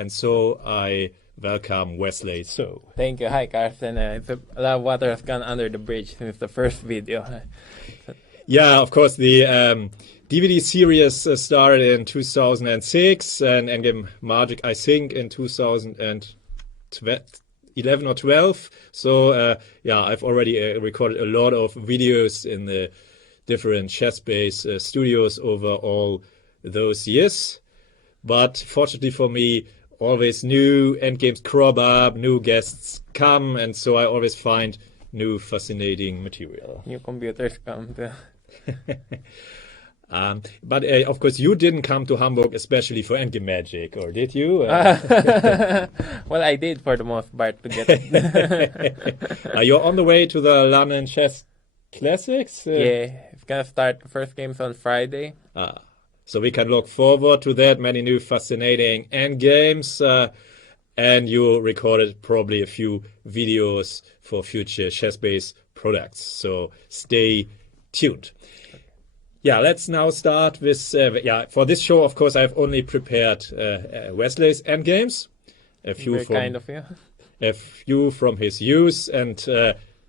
and so I welcome Wesley So. Thank you. Hi, Carson. A lot of water has gone under the bridge since the first video. Yeah, of course, the DVD series started in 2006 and Endgame Magic, I think, in 2011 or 12. So, I've already recorded a lot of videos in the different ChessBase studios over all those years. But fortunately for me, always new endgames crop up, new guests come, and so I always find new fascinating material. New computers come too. But of course, you didn't come to Hamburg especially for Endgame Magic, or did you? Well, I did for the most part to get it. You're on the way to the London Chess Classics? Yeah, it's gonna start the first games on Friday. So we can look forward to that. Many new fascinating endgames. And you recorded probably a few videos for future ChessBase products. So stay tuned. Yeah, let's now start with, for this show, of course, I've only prepared Wesley's endgames. A few from his youth, and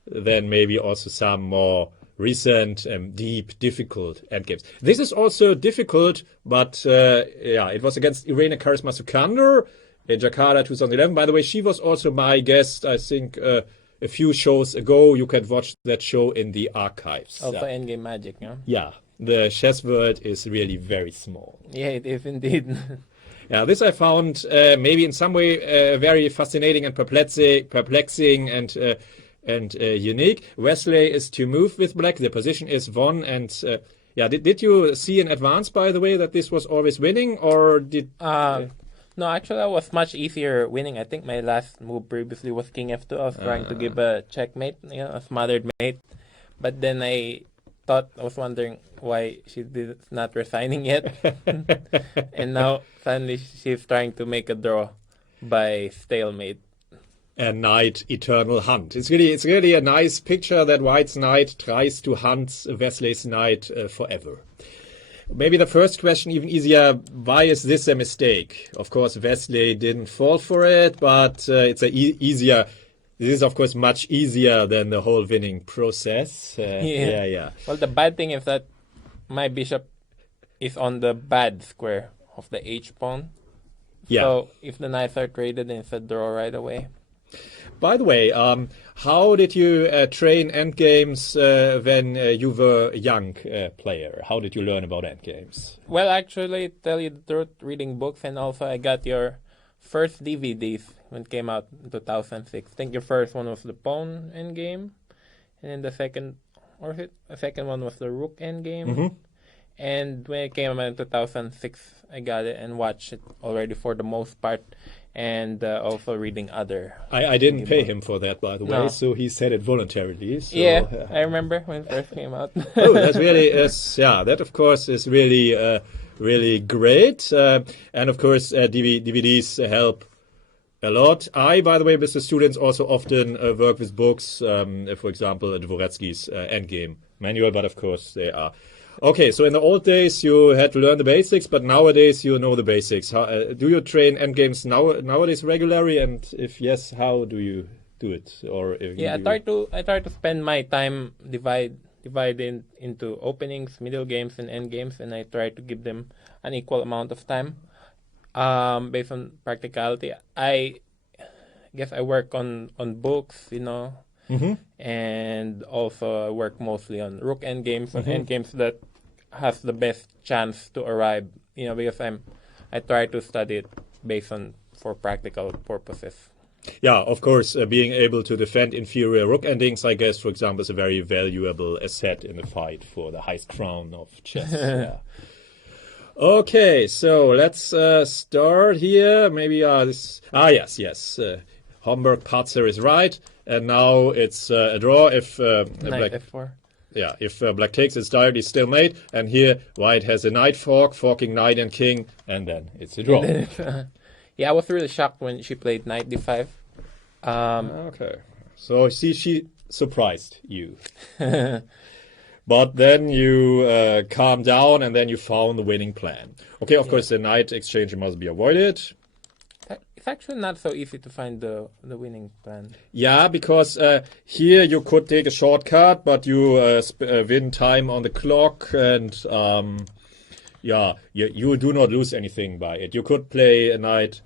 then maybe also some more recent, deep, difficult endgames. This is also difficult, but it was against Irene Karisma-Sukander in Jakarta 2011. By the way, she was also my guest, I think, a few shows ago. You can watch that show in the archives. Also Endgame Magic, yeah? Yeah, the chess world is really very small. Yeah, it is indeed. Yeah, this I found maybe in some way very fascinating and perplexing and unique. Wesley is to move with black. The position is won. And did you see in advance, by the way, that this was always winning, or did? No, actually, that was much easier winning. I think my last move previously was King F2. I was trying to give a checkmate, a smothered mate. But then I was wondering why she did not resigning yet. And now suddenly she's trying to make a draw by stalemate. A knight eternal hunt. It's really a nice picture that White's knight tries to hunt Wesley's knight forever. Maybe the first question even easier, why is this a mistake? Of course, Wesley didn't fall for it, but it's easier. This is, of course, much easier than the whole winning process. Yeah. Well, the bad thing is that my bishop is on the bad square of the H pawn. Yeah. So if the knights are traded, then it's a draw right away. By the way, how did you train endgames when you were a young player? How did you learn about endgames? Well, actually, tell you the truth, reading books, and also I got your first DVDs when it came out in 2006. I think your first one was the pawn endgame, and then the second one was the rook endgame. Mm-hmm. And when it came out in 2006, I got it and watched it already for the most part. And also reading other. I didn't pay him for that, by the way, so he said it voluntarily. So, yeah, I remember when it first came out. Oh, that's really that of course is really really great, and of course DVDs help a lot. By the way, with the students also often work with books, for example, Dvoretsky's Endgame Manual, but of course they are. Okay, so in the old days you had to learn the basics, but nowadays you know the basics. Do you train endgames nowadays regularly? And if yes, how do you do it? Or if I try to spend my time divided into openings, middle games, and endgames, and I try to give them an equal amount of time based on practicality. I guess I work on books, Mm-hmm. And also I work mostly on rook endgames, on endgames that has the best chance to arrive, because I try to study it based on for practical purposes. Yeah, of course, being able to defend inferior rook endings, I guess, for example, is a very valuable asset in the fight for the highest crown of chess. Yeah. Okay, so let's start here. Maybe yes. Homburg Patzer is right. And now it's a draw if Knight F4. Yeah, if black takes, it's directly still made. And here white has a knight forking knight and king, and then it's a draw. Yeah, I was really shocked when she played knight d5. Okay, so she surprised you. But then you calmed down, and then you found the winning plan. Okay, of course, the knight exchange must be avoided. It's actually not so easy to find the winning plan. Yeah, because here you could take a shortcut, but you win time on the clock, and yeah, you do not lose anything by it. You could play a knight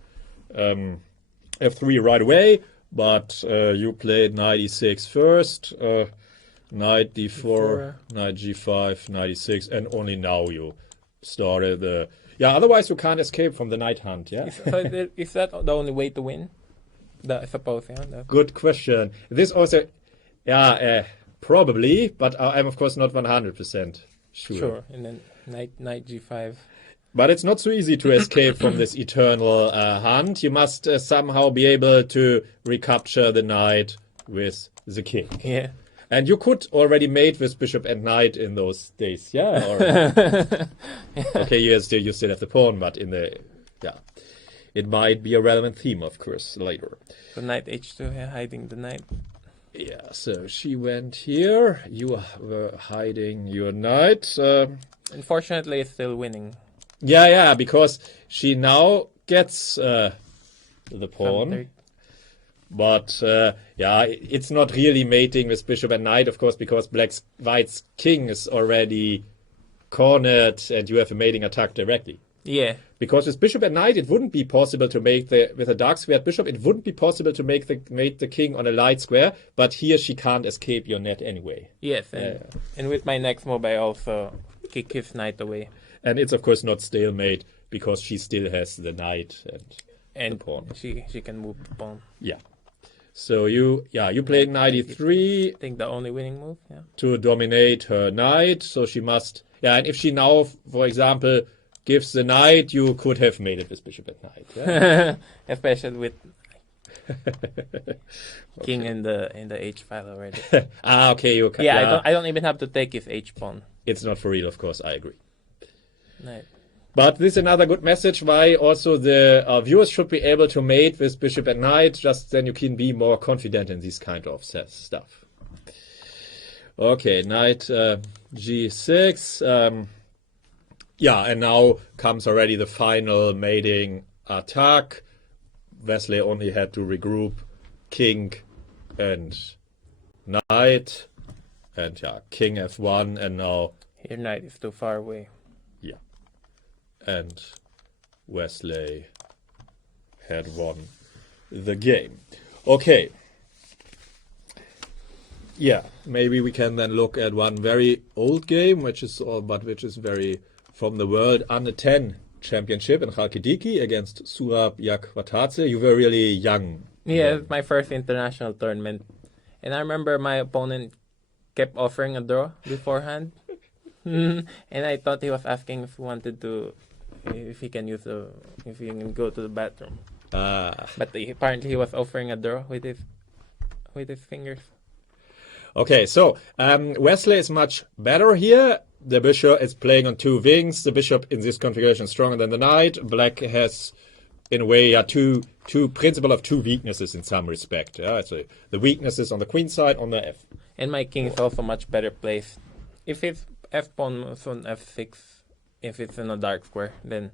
f3 right away, but you played knight e6 first, knight d4, knight g5, knight e6, and only now you started the... Yeah, otherwise you can't escape from the knight hunt, yeah? Is that the only way to win? I suppose, yeah. Good question. This also... Yeah, probably, but I'm of course not 100% sure. Sure, and then knight g5. But it's not so easy to escape from this eternal hunt. You must somehow be able to recapture the knight with the king. Yeah. And you could already mate with bishop and knight in those days, yeah? Or, okay, you still have the pawn, but it might be a relevant theme, of course, later. So knight h2, yeah, hiding the knight. Yeah, so she went here. You were hiding your knight. Unfortunately, it's still winning. Yeah, because she now gets the pawn. But yeah, it's not really mating with bishop and knight, of course, because white's king is already cornered, and you have a mating attack directly. Yeah. Because with bishop and knight, it wouldn't be possible to make with a dark squared bishop. It wouldn't be possible to mate the king on a light square. But here she can't escape your net anyway. Yes, and with my next move, I also kick his knight away. And it's of course not stalemate because she still has the knight and the pawn. She can move the pawn. Yeah. So you played knight e3. I think the only winning move, yeah. To dominate her knight. So she must, and if she now, for example, gives the knight, you could have made it with bishop and knight. Yeah? Especially with king in the h file already. Okay, you can. Yeah, I don't even have to take his h pawn. It's not for real, of course. I agree. Right. But this is another good message why also the viewers should be able to mate with bishop and knight. Just then you can be more confident in this kind of stuff. Okay, knight g6. Yeah, and now comes already the final mating attack. Wesley only had to regroup king and knight. And yeah, king f1, and now... Your knight is too far away. Yeah. And Wesley had won the game. Okay. Yeah, maybe we can then look at one very old game, which is very... from the World Under 10 Championship in Chalkidiki against Surab Yakwatatse. You were really young. Yeah, it's my first international tournament. And I remember my opponent kept offering a draw beforehand. And I thought he was asking if he can go to the bathroom. But apparently he was offering a draw with his fingers. Okay, so Wesley is much better here. The bishop is playing on two wings. The bishop in this configuration is stronger than the knight. Black has, in a way, two principle of two weaknesses in some respect. Yeah, so the weaknesses on the queen side, on the f. And my king is also much better placed. If his f pawn is on f6, if it's in a dark square, then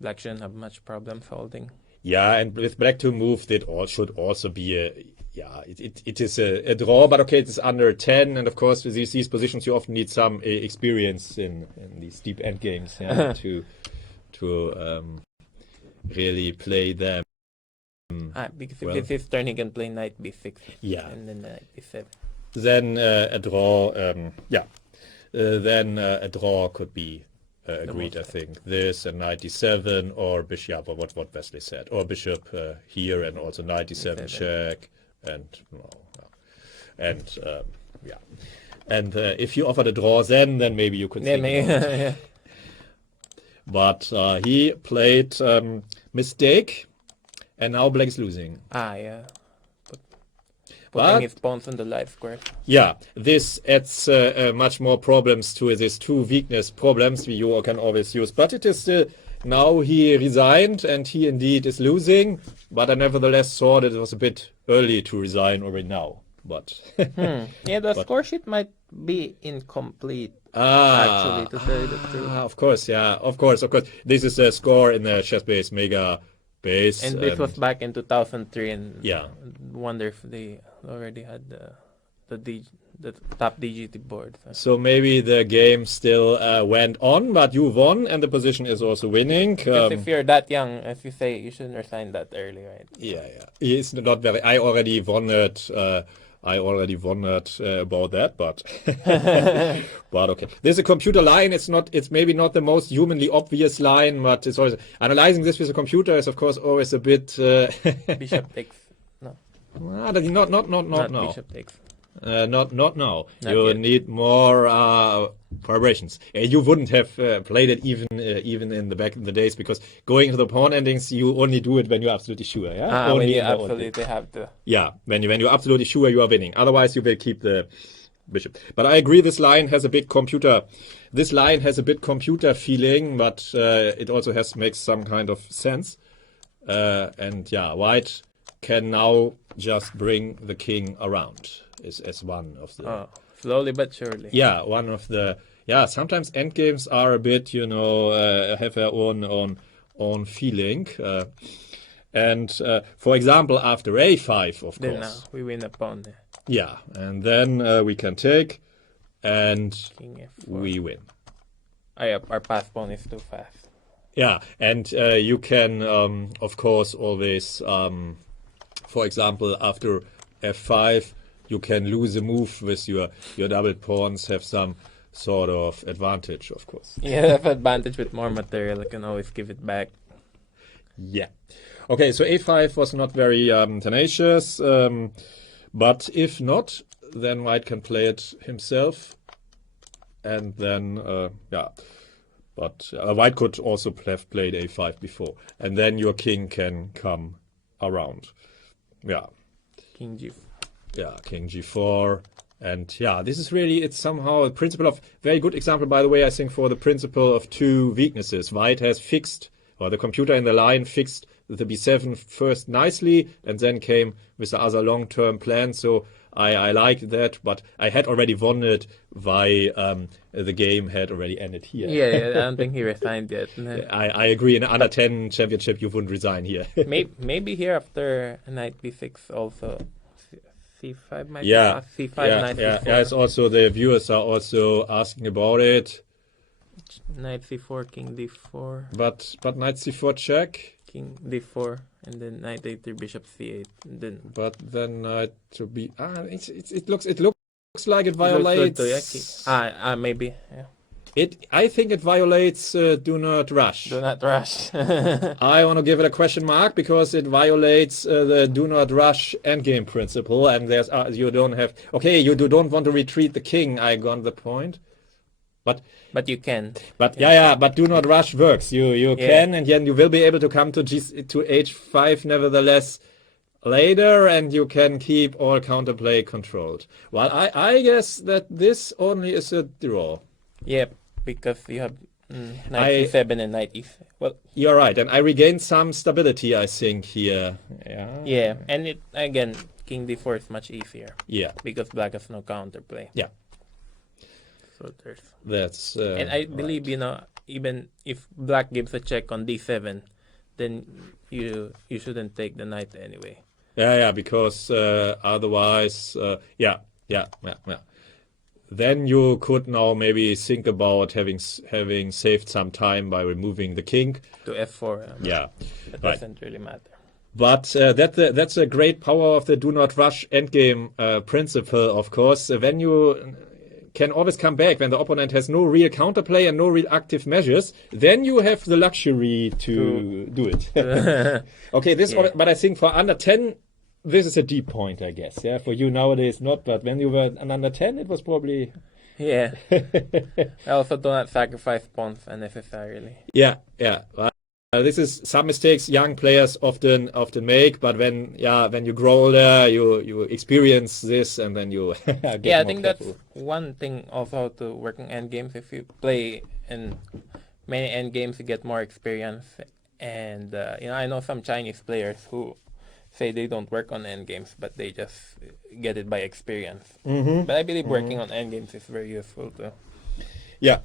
black shouldn't have much problems holding. Yeah, and with black to move, it should also be a... Yeah, it is a draw, but okay, it's under 10, and of course with these positions you often need some experience in these deep end games, yeah, to really play them. Because if it's his turn, he can play knight b6. Yeah, and then knight b7. Then a draw, then a draw could be agreed. I think this and knight d7 or bishop, or what Wesley said, or bishop here and also knight d7 check. And if you offer the draw then maybe you could think about it. But he played mistake, and now black is losing. Yeah. Putting his pawns on the light square. Yeah, this adds much more problems to these two weakness problems you can always use. But it is still... Now he resigned, and he indeed is losing. But I nevertheless thought it was a bit early to resign already now. But yeah, the score sheet might be incomplete. Actually, to tell you the truth. Of course, yeah, of course. This is a score in the ChessBase Mega base. And this was back in 2003, and Yeah. wonder if they already had the top DGT board. So. So maybe the game still went on, but you won, and the position is also winning. Because if you're that young, as you say, you shouldn't resign that early, right? Yeah. It's not very. I already wondered. About that, but but okay. There's a computer line. It's not. It's maybe not the most humanly obvious line, but it's always analyzing this with a computer is of course always a bit. Bishop takes. No. Not now. Bishop takes. Not now. Not You yet. need more preparations. You wouldn't have played it even in the back in the days because going to the pawn endings, you only do it when you're absolutely sure. Yeah, When only you in the old absolutely have to. yeah, when you're absolutely sure you are winning. Otherwise, you will keep the bishop. But I agree, this line has a bit computer. This line has a bit computer feeling, but it also makes some kind of sense. And yeah, white can now just bring the king around. Is as one of the Slowly but surely. yeah, one of the yeah. Sometimes endgames are a bit have their own feeling. And for example, after a5, of Then course. we win a pawn. Yeah, and then we can take, and King f4. we win. Our pass pawn is too fast. Yeah, and you can, of course, always, for example, after f5, you can lose a move with your double pawns, have some sort of advantage, of course. Yeah, have advantage with more material. I can always give it back. Yeah. Okay, so a5 was not very tenacious, but if not, then white can play it himself, and then yeah. But white could also have played a5 before, and then your king can come around. Yeah, King g4. yeah, king g4, and yeah, this is really, it's somehow a principle of, very good example, by the way, I think, for the principle of two weaknesses. White has fixed, or the computer in the line fixed the b7 first nicely, and then came with the other long-term plan. So I liked that, but I had already wondered why the game had already ended here. Yeah, I don't think he resigned yet. I agree. In under 10 championship, you wouldn't resign here. Maybe here after knight b6 also c5 might Yeah, be c5 knight yeah. c4. It's also the viewers are also asking about it. Knight c4, king d4, But knight c4 check. king d4, and then knight a3, bishop c8, and then But then knight to be it looks like it it looks good violates. to yeah. Maybe yeah. I think it violates do not rush. Do not rush. I want to give it a question mark because it violates the do not rush endgame principle, and there's you don't have you don't want to retreat the king. I got the point, But you can. but but do not rush works. You can, and then you will be able to come to to h5 nevertheless later, and you can keep all counterplay controlled. Well, I guess that this only is a draw. Yep, because you have knight e7 and knight e5. Well, You're right, and I regained some stability, I think, here. yeah, and it again, king d4 is much easier Yeah, because black has no counterplay. yeah. So there's That's and I believe even if black gives a check on d7, then you shouldn't take the knight anyway. Yeah, because otherwise, yeah. Then you could now maybe think about having saved some time by removing the king. To f4. Yeah, That right. doesn't really matter. But that's a great power of the do not rush endgame principle, of course. When you can always come back when the opponent has no real counterplay and no real active measures, then you have the luxury to do it. Okay, but I think for under 10, this is a deep point, I guess. Yeah, for you nowadays not, but when you were under 10, it was probably. Yeah. I also do not sacrifice pawns unnecessarily. Yeah. This is some mistakes young players often make, but when you grow older, you experience this, and then you get Yeah, I more think careful. that's one thing also to work in endgames. If you play in many endgames, you get more experience. And I know some Chinese players who say they don't work on endgames, but they just get it by experience. But I believe working on endgames is very useful too. Yeah.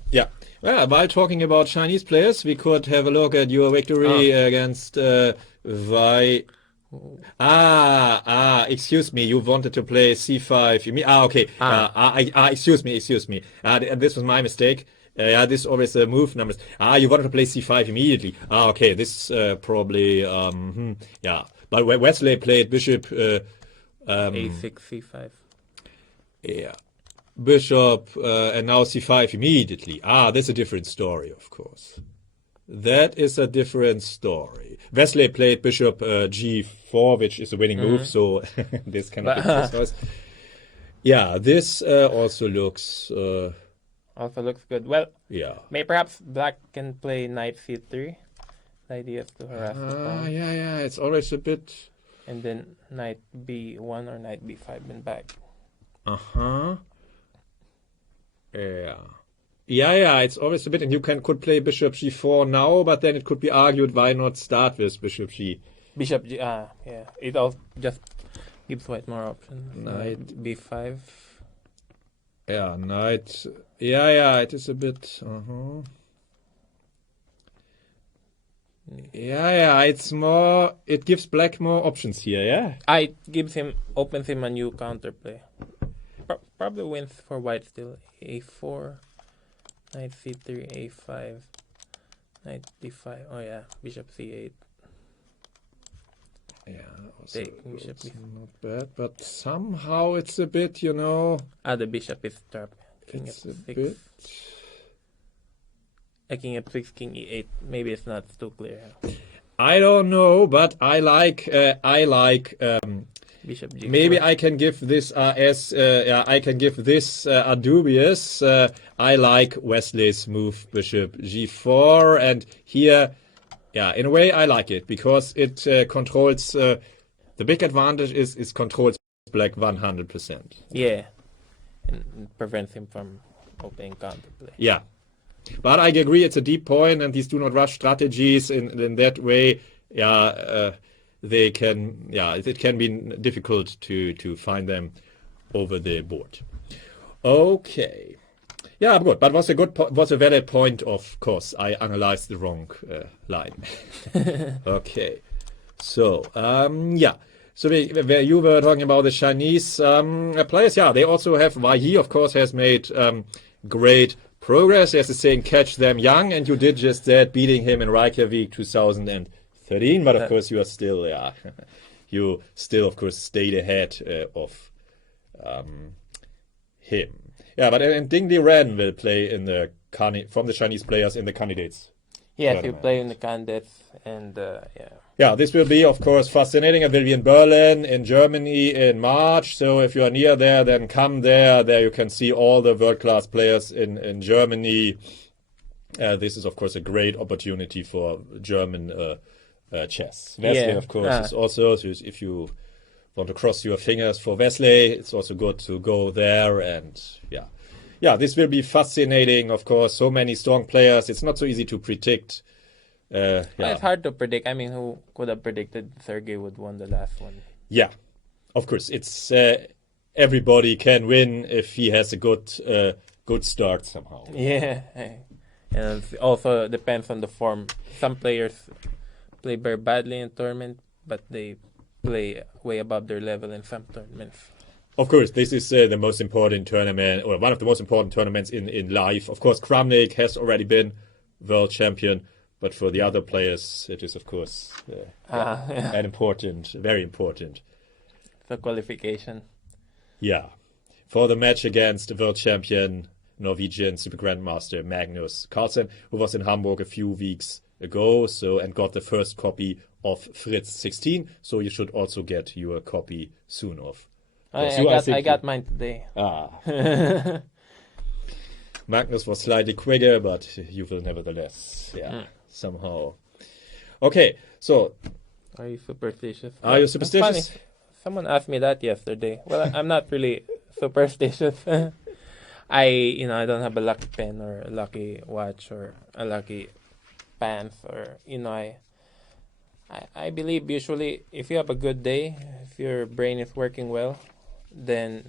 Well, while talking about Chinese players, we could have a look at your victory against Why? Excuse me. You wanted to play c5. You mean, okay. Excuse me. This was my mistake. Yeah, this is always the move numbers. You wanted to play c5 immediately. Okay. This probably. Yeah. But Wesley played bishop. A6, C5. Yeah. Bishop and now c5 immediately. That's a different story, of course. That is a different story. Wesley played bishop g4, which is a winning move, so this cannot be criticized. Yeah, this also looks... also looks good. Well, yeah. Perhaps black can play knight c3. The idea is to harass the pawn. Yeah, it's always a bit... And then knight b1 or knight b5 and back. Yeah, it's always a bit, and you could play bishop g4 now, but then it could be argued why not start with bishop g. Bishop g, yeah. It all just gives white more options. Knight b5. Yeah, knight. Yeah, it is a bit. Yeah, it's more. It gives black more options here. Yeah. It opens him a new counterplay. Probably wins for white still. A4, knight c3, a5, knight d5. Oh yeah, bishop c8. Yeah, also Take bishop it's not bad, but somehow it's a bit, the bishop is trapped. King it's f6. a bit. King f6, king e8. Maybe it's not too clear. I don't know, but I like bishop g4. maybe I can give this a dubious. I like Wesley's move bishop g4, and here, in a way I like it because it controls. The big advantage is controls black 100%. Yeah, and prevents him from opening counterplay. Yeah. But I agree, it's a deep point, and these do not rush strategies in that way. They can. It can be difficult to find them over the board. Okay. Yeah, good. But was a valid point. Of course, I analyzed the wrong line. Okay. So So you were talking about the Chinese players. Yeah, they also have. He, of course, has made great progress. There's a saying, catch them young, and you did just that, beating him in Reykjavik 2013. But of course, you are still, you still, of course, stayed ahead of him. Yeah, but and Ding Liren will play in the from the Chinese players in the candidates. Yes, you play in the candidates, and Yeah, this will be, of course, fascinating. It will be in Berlin, in Germany, in March. So if you are near there, then come there. There you can see all the world-class players in Germany. This is, of course, a great opportunity for German chess. Wesley, of course, is also. So if you want to cross your fingers for Wesley, it's also good to go there. And this will be fascinating, of course. So many strong players. It's not so easy to predict. It's hard to predict. I mean, who could have predicted Sergey would win the last one? Yeah, of course. It's everybody can win if he has a good start somehow. Yeah, and it also depends on the form. Some players play very badly in tournament, but they play way above their level in some tournaments. Of course, this is the most important tournament, or one of the most important tournaments in life. Of course, Kramnik has already been world champion. But for the other players, it is, of course, an important, very important. The qualification. Yeah. For the match against the world champion, Norwegian Super Grandmaster Magnus Carlsen, who was in Hamburg a few weeks ago, and got the first copy of Fritz 16. So you should also get your copy soon of. I got mine today. Magnus was slightly quicker, but you will nevertheless, somehow. Okay, so. Are you superstitious? Are you superstitious? Funny. Someone asked me that yesterday. Well, I'm not really superstitious. I don't have a lucky pen or a lucky watch or a lucky pants or, I believe usually if you have a good day, if your brain is working well, and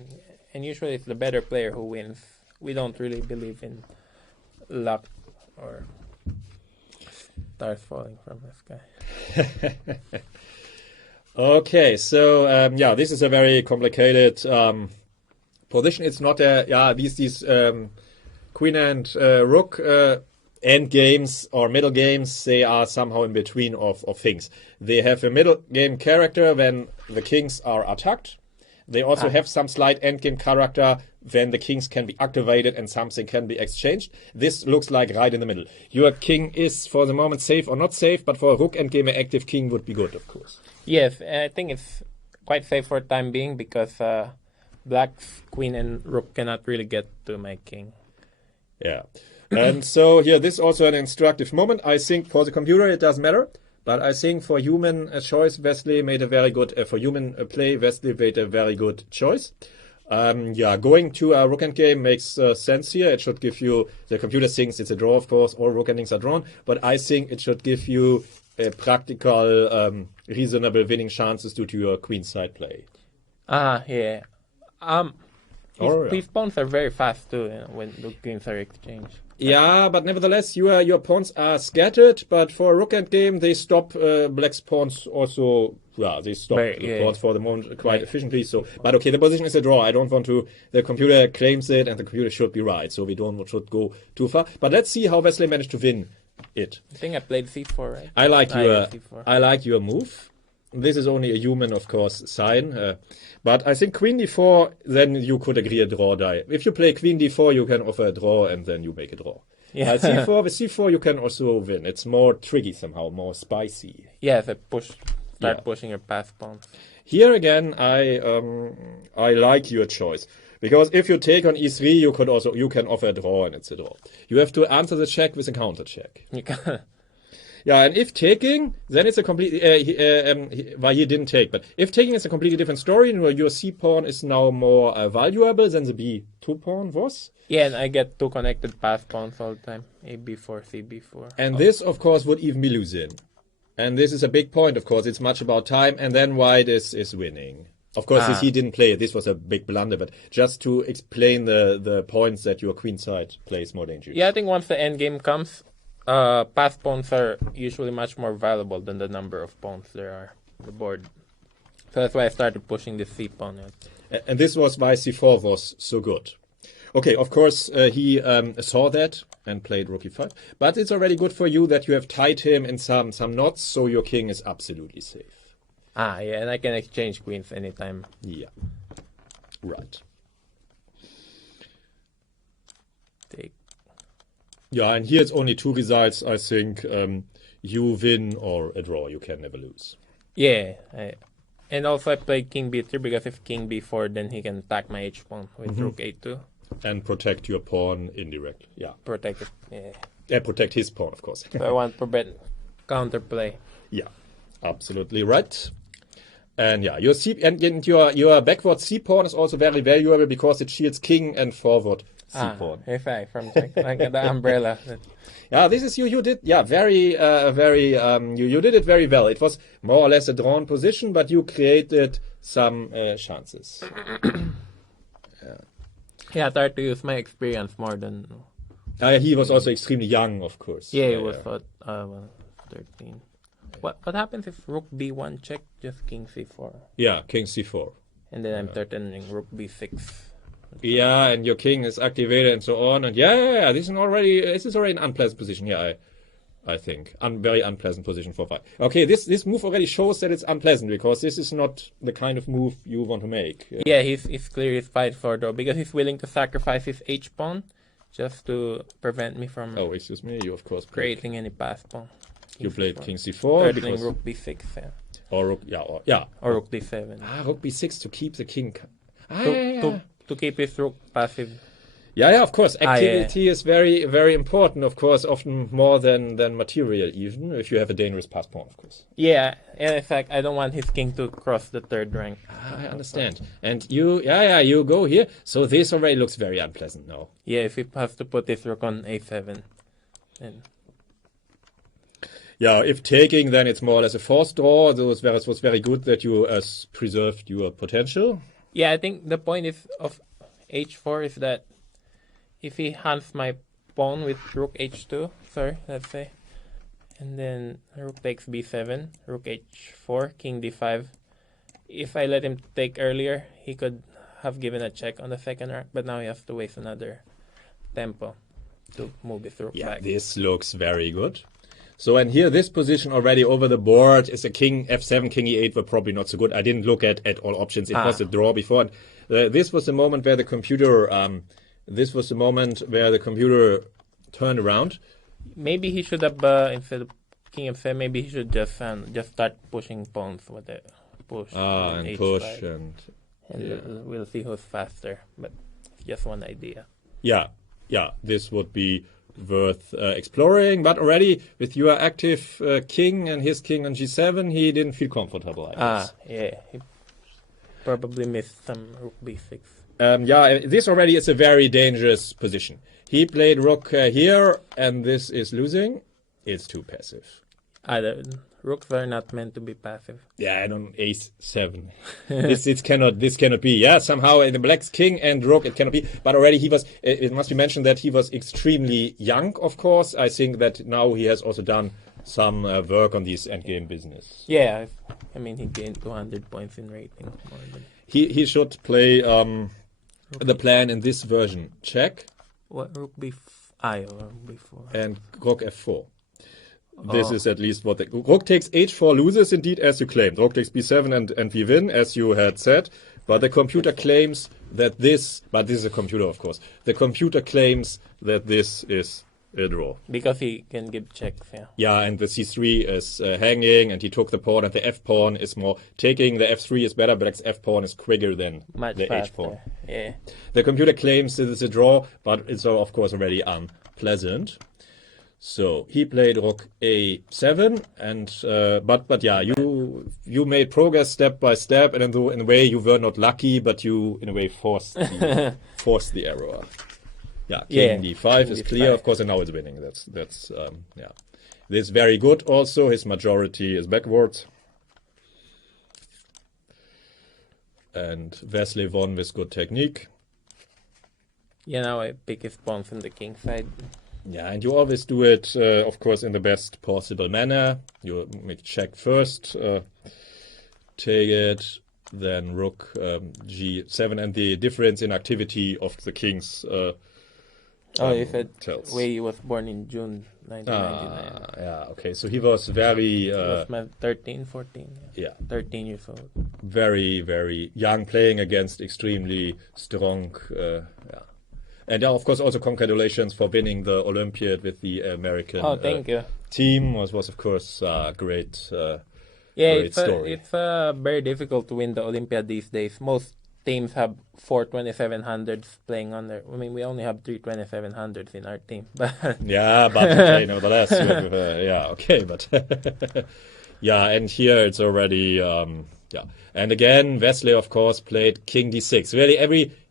usually it's the better player who wins. We don't really believe in luck or stars falling from the sky. Okay, so this is a very complicated position. It's not these queen and rook end games or middle games. They are somehow in between of things. They have a middle game character when the kings are attacked. They also have some slight endgame character when the kings can be activated and something can be exchanged. This looks like right in the middle. Your king is for the moment safe or not safe, but for a rook endgame, an active king would be good, of course. Yes, I think it's quite safe for the time being because black's queen and rook cannot really get to my king. Yeah. And so here, this is also an instructive moment. I think for the computer, it doesn't matter. But I think for human choice, Wesley made a very good, for human play, Wesley made a very good choice. Going to a rook endgame makes sense here. It should give you, the computer thinks it's a draw, of course, all rook endings are drawn, but I think it should give you a practical, reasonable winning chances due to your queenside play. Yeah. His pawns are very fast too, when the queens are exchanged. Yeah, but nevertheless, your pawns are scattered. But for a rook endgame, they stop black's pawns also. Yeah, they stop the pawns for the moment quite efficiently. So, but okay, the position is a draw. I don't want to. The computer claims it, and the computer should be right. So we should go too far. But let's see how Wesley managed to win it. I think I played c4, right? I like your move. This is only a human, of course, sign. But I think queen d4, then you could agree a draw die. If you play queen d4, you can offer a draw, and then you make a draw. Yeah. With c4, you can also win. It's more tricky somehow, more spicy. Yeah, if I start pushing your pass pawns. Here again, I like your choice. Because if you take on e3, you can offer a draw, and it's a draw. You have to answer the check with a counter check. Yeah, and if taking, then it's a completely, he didn't take, but if taking is a completely different story, where your C pawn is now more valuable than the B2 pawn was. Yeah, and I get two connected pass pawns all the time, A-B4, C-B4. And this, of course, would even be losing. And this is a big point, of course, it's much about time, and then white is winning. Of course, he didn't play it, this was a big blunder, but just to explain the points that your queen side plays more dangerous. Yeah, I think once the endgame comes, pass pawns are usually much more valuable than the number of pawns there are on the board. So that's why I started pushing the C pawn. And this was why c4 was so good. Okay, of course, he saw that and played rook e5. But it's already good for you that you have tied him in some knots, so your king is absolutely safe. Yeah, and I can exchange queens anytime. Yeah, right. Take. Yeah, and here it's only two results, I think. You win or a draw, you can never lose. Yeah, and also I played king b3 because if king b4, then he can attack my h-pawn with rook a2. And protect your pawn indirectly, yeah. Protect it, yeah. And protect his pawn, of course. So I want to prevent counterplay. Yeah, absolutely right. And yeah, your backward c pawn is also very valuable because it shields king and forward c pawn. From like the umbrella. Yeah, this is you did very you did it very well. It was more or less a drawn position, but you created some chances. Yeah, I tried to use my experience more than. He was also extremely young, of course. Yeah, he was 13. What happens if rook b1 check, just king c4? Yeah, king c4. And then I'm threatening rook b6. Yeah, and your king is activated and so on. And yeah, this is already an unpleasant position. Yeah, I think very unpleasant position for white. Okay, this move already shows that it's unpleasant because this is not the kind of move you want to make. Yeah, he's clearly fight for though because he's willing to sacrifice his h pawn just to prevent me from. Oh, excuse me, you of course creating any pass pawn. You played king c4 because rook b6, or rook or rook b7. Rook b6 to keep the king. To keep his rook passive. Yeah, of course. Activity is very, very important, of course, often more than material, even if you have a dangerous pass pawn, of course. Yeah, and in fact, I don't want his king to cross the third rank. I understand. And you go here. So this already looks very unpleasant now. Yeah, if he has to put his rook on a7. Then. Yeah, if taking, then it's more or less a forced draw. It was very good that you preserved your potential. Yeah, I think the point of h4 is that if he hunts my pawn with rook h2, let's say, And then rook takes b7, rook h4, king d5. If I let him take earlier, he could have given a check on the second rank, but now he has to waste another tempo to move his rook back. This looks very good. So, and here this position already over the board is a king f7, king e8 were probably not so good. I didn't look at all options. It was a draw before. And, this was the moment where the computer turned around. Maybe he should have instead of king f7, maybe he should just start pushing pawns with the push and h5. push and we'll see who's faster. But it's just one idea. Yeah, this would be worth exploring. But already with your active king and his king on g7, he didn't feel comfortable, I guess. Yeah. He probably missed some rook b6. This already is a very dangerous position. He played rook here, and this is losing. It's too passive. Rooks are not meant to be passive. Yeah, and on ace 7. This cannot be. Yeah, somehow in the black's king and rook it cannot be. But already he was, it must be mentioned that he was extremely young, of course. I think that now he has also done some work on this endgame business. Yeah, I mean he gained 200 points in rating. He should play the plan in this version. Check. What, rook b5 or b4? And rook f4. This is at least what rook takes h4 loses indeed, as you claimed. Rook takes b7 and we win, as you had said. But the computer claims that this is a computer, of course. The computer claims that this is a draw. Because he can give checks, yeah. Yeah, and the c3 is hanging, and he took the pawn, and the f pawn is more taking. The f3 is better, black's f pawn is quicker than the h pawn. Yeah. The computer claims this is a draw, but it's of course already unpleasant. So he played rook a7, and but yeah, you made progress step by step, and in a way you were not lucky, but you in a way forced the error. Yeah, king d5 is clear, of course, and now it's winning. That's yeah. This is very good. Also, his majority is backwards, and Wesley won with good technique. Yeah, now I pick his pawn from the king side. Yeah, and you always do it, of course, in the best possible manner. You make check first, take it, then rook g7, and the difference in activity of the kings. You said he was born in June 1999. Yeah, okay, so he was very... he was 13, 14. Yeah. 13 years old. Very, very young, playing against extremely strong... And of course, also congratulations for winning the Olympiad with the American thank you. team. Was of course great. Story. It's very difficult to win the Olympiad these days. Most teams have 4 2700s playing on there. I mean, we only have 3 2700s in our team. But yeah, but okay, nevertheless, but yeah, and here it's already and again Wesley of course played king d6. Really,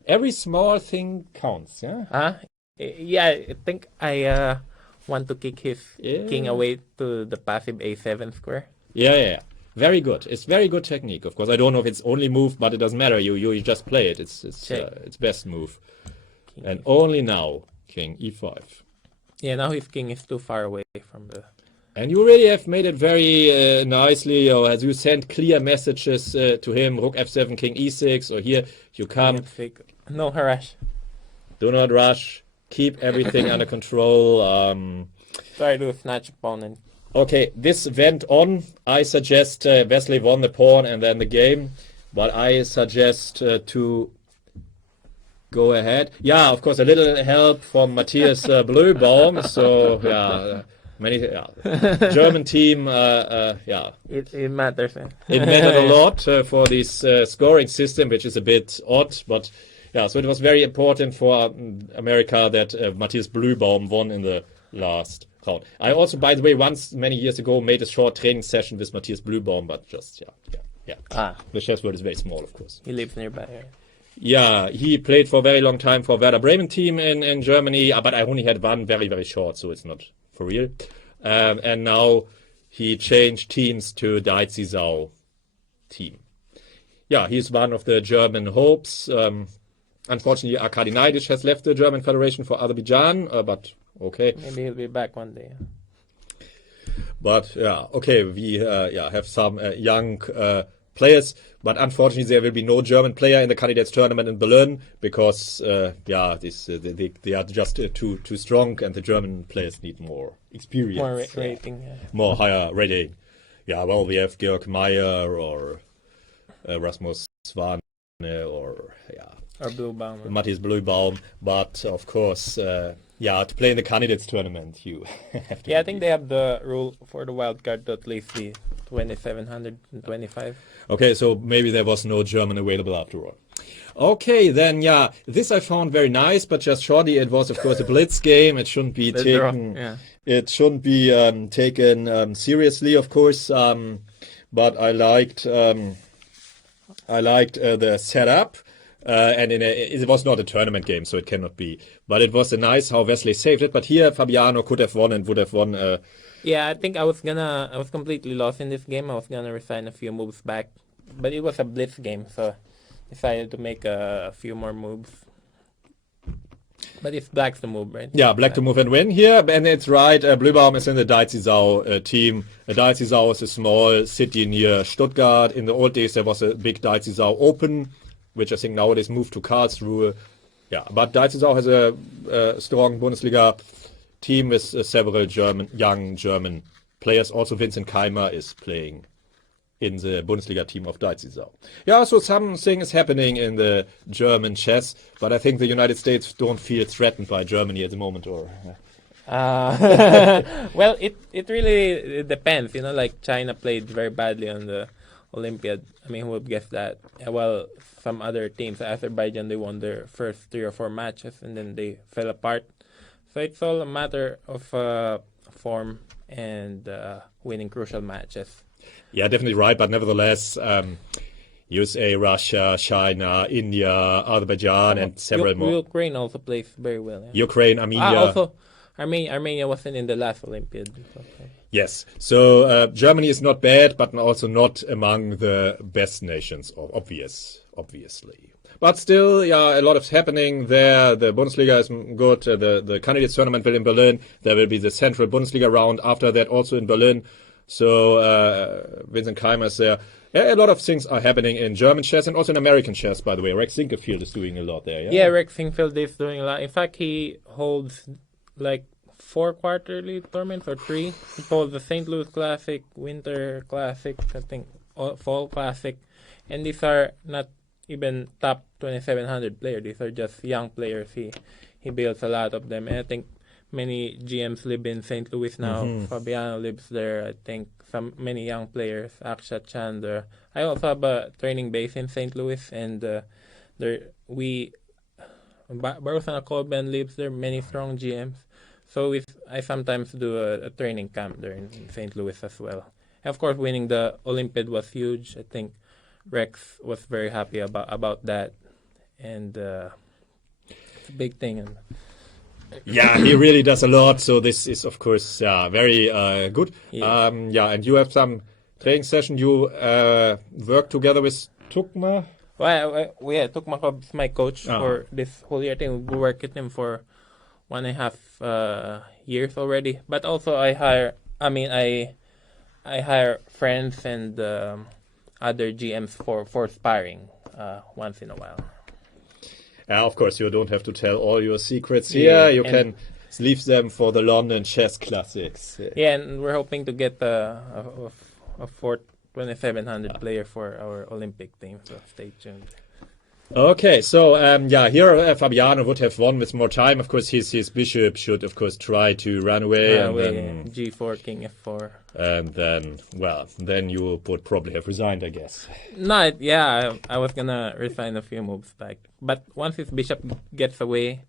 every small thing counts, yeah? Yeah, I think I want to kick his king away to the passive a7 square. Yeah. Very good. It's very good technique, of course. I don't know if it's only move, but it doesn't matter. You just play it. It's best move. King and only now, king e5. Yeah, now his king is too far away from the... And you really have made it very nicely, or as you sent clear messages to him, rook f7, king e6, or here you come. No rush. Do not rush. Keep everything under control. Try to snatch opponent. Okay, this went on. I suggest Wesley won the pawn and then the game, but I suggest to go ahead. Yeah, of course, a little help from Matthias Blöbaum. So German team. It matters. It mattered a lot for this scoring system, which is a bit odd, but. Yeah, so it was very important for America that Matthias Blöbaum won in the last round. I also, by the way, once many years ago made a short training session with Matthias Blöbaum, but just, yeah. The chess world is very small, of course. He lives nearby. Right? Yeah, he played for a very long time for Werder Bremen team in Germany, but I only had one very, very short, so it's not for real. And now he changed teams to Deizisau team. Yeah, he's one of the German hopes. Unfortunately, Arkady Naidish has left the German Federation for Azerbaijan, but okay. Maybe he'll be back one day. But yeah, okay, we have some young players, but unfortunately there will be no German player in the candidates tournament in Berlin because they are just too strong, and the German players need more experience, More rating. Yeah. more higher rating. Yeah, well, we have Georg Meyer or Rasmus Swane or Or Bluebaum. Matthias Bluebaum, but of course, to play in the candidates tournament, you have to. Yeah, I think they have the rule for the wild card to at least be 2,725. Okay, so maybe there was no German available after all. Okay, then this I found very nice, but just shortly, it was of course a blitz game. It shouldn't be taken. Yeah. It shouldn't be taken seriously, of course. But I liked the setup. And it was not a tournament game, so it cannot be. But it was nice how Wesley saved it. But here, Fabiano could have won and would have won. Yeah, I think I was completely lost in this game. I was gonna resign a few moves back, but it was a blitz game, so decided to make a few more moves. But it's Black's to move, right? Yeah, Black to move and win here. And it's right, Blühbaum is in the Dalzisau team. Dalzisau is a small city near Stuttgart. In the old days, there was a big Dalzisau Open, which I think nowadays moved to Karlsruhe. Yeah, but Dalzisau has a strong Bundesliga team with several young German players. Also, Vincent Keimer is playing in the Bundesliga team of Dalzisau. Yeah, so something is happening in the German chess, but I think the United States don't feel threatened by Germany at the moment, or... Well, it really depends. Like China played very badly on the Olympiad. I mean, who would guess that? Well, some other teams, Azerbaijan, they won their first 3 or 4 matches and then they fell apart. So it's all a matter of form and winning crucial matches. Yeah, definitely right. But nevertheless, USA, Russia, China, India, Azerbaijan, and several more. Ukraine also plays very well. Yeah. Ukraine, Armenia. Also, Armenia wasn't in the last Olympiad. Okay. Yes. So Germany is not bad, but also not among the best nations, obviously. But still, a lot is happening there. The Bundesliga is good. The candidates tournament will in Berlin. There will be the Central Bundesliga round after that, also in Berlin. So Vincent Keimer is there. A lot of things are happening in German chess and also in American chess, by the way. Rex Sinkerfield is doing a lot there. Yeah, Rex Sinkerfield is doing a lot. In fact, he holds like 4 quarterly tournaments or 3. He holds the St. Louis Classic, Winter Classic, I think, Fall Classic. And these are not even top 2,700 players. These are just young players. He builds a lot of them. And I think many GMs live in St. Louis now. Mm-hmm. Fabiano lives there. I think many young players, Akshat Chandra. I also have a training base in St. Louis, and Barosana Colben lives there. Many strong GMs. So I sometimes do a training camp there in St. Louis as well. And of course, winning the Olympiad was huge. I think Rex was very happy about that, and it's a big thing. Yeah, he really does a lot. So this is, of course, very good. Yeah. And you have some training session. You work together with Tukma. Well, Tukma is my coach for this whole year. I think we work with him for 1.5 years already. But also I hire friends and other GMs for sparring once in a while. Of course, you don't have to tell all your secrets here. You can leave them for the London Chess Classics. Yeah, and we're hoping to get a fourth 2,700 player for our Olympic team, so stay tuned. Okay, so here Fabiano would have won with more time. Of course, his bishop should, of course, try to run away. Then G4, King F4. And then you would probably have resigned, I guess. No, I was gonna resign a few moves back. But once his bishop gets away,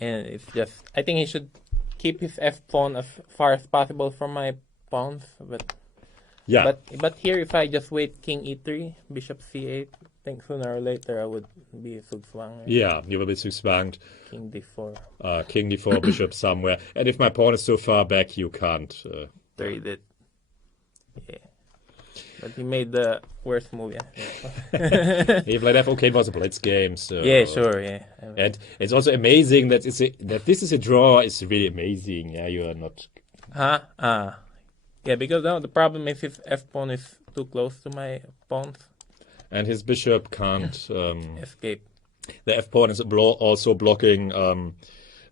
and it's just, I think he should keep his F pawn as far as possible from my pawns. But here, if I just wait King E3, Bishop C8, I think sooner or later I would be Zugzwang. Right? Yeah, you will be Zugzwanged. King D4. King D4, Bishop somewhere. And if my pawn is so far back, you can't trade it. Yeah. But he made the worst move, He played F. Okay, it was a blitz game. So. Yeah, sure, yeah. And it's also amazing that this is a draw. It's really amazing. Yeah, you are not... Yeah, because now the problem is his f pawn is too close to my pawns. And his bishop can't. Escape. The f pawn is also blocking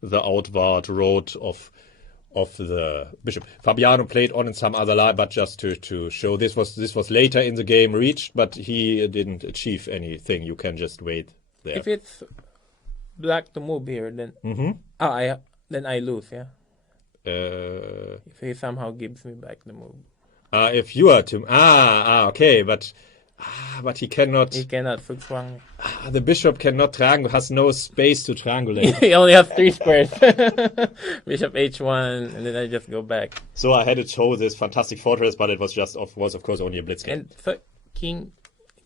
the outward road of the bishop. Fabiano played on in some other line, but just to show this was later in the game reached, but he didn't achieve anything. You can just wait there. If it's black to move here, then then I lose. Yeah. If he somehow gives me back the move. If you are to okay, but he cannot. He cannot Fuxwang. The bishop cannot triangulate. Has no space to triangulate. He only has 3 squares. Bishop h1, and then I just go back. So I had to show this fantastic fortress, but it was of course only a blitz game. And so king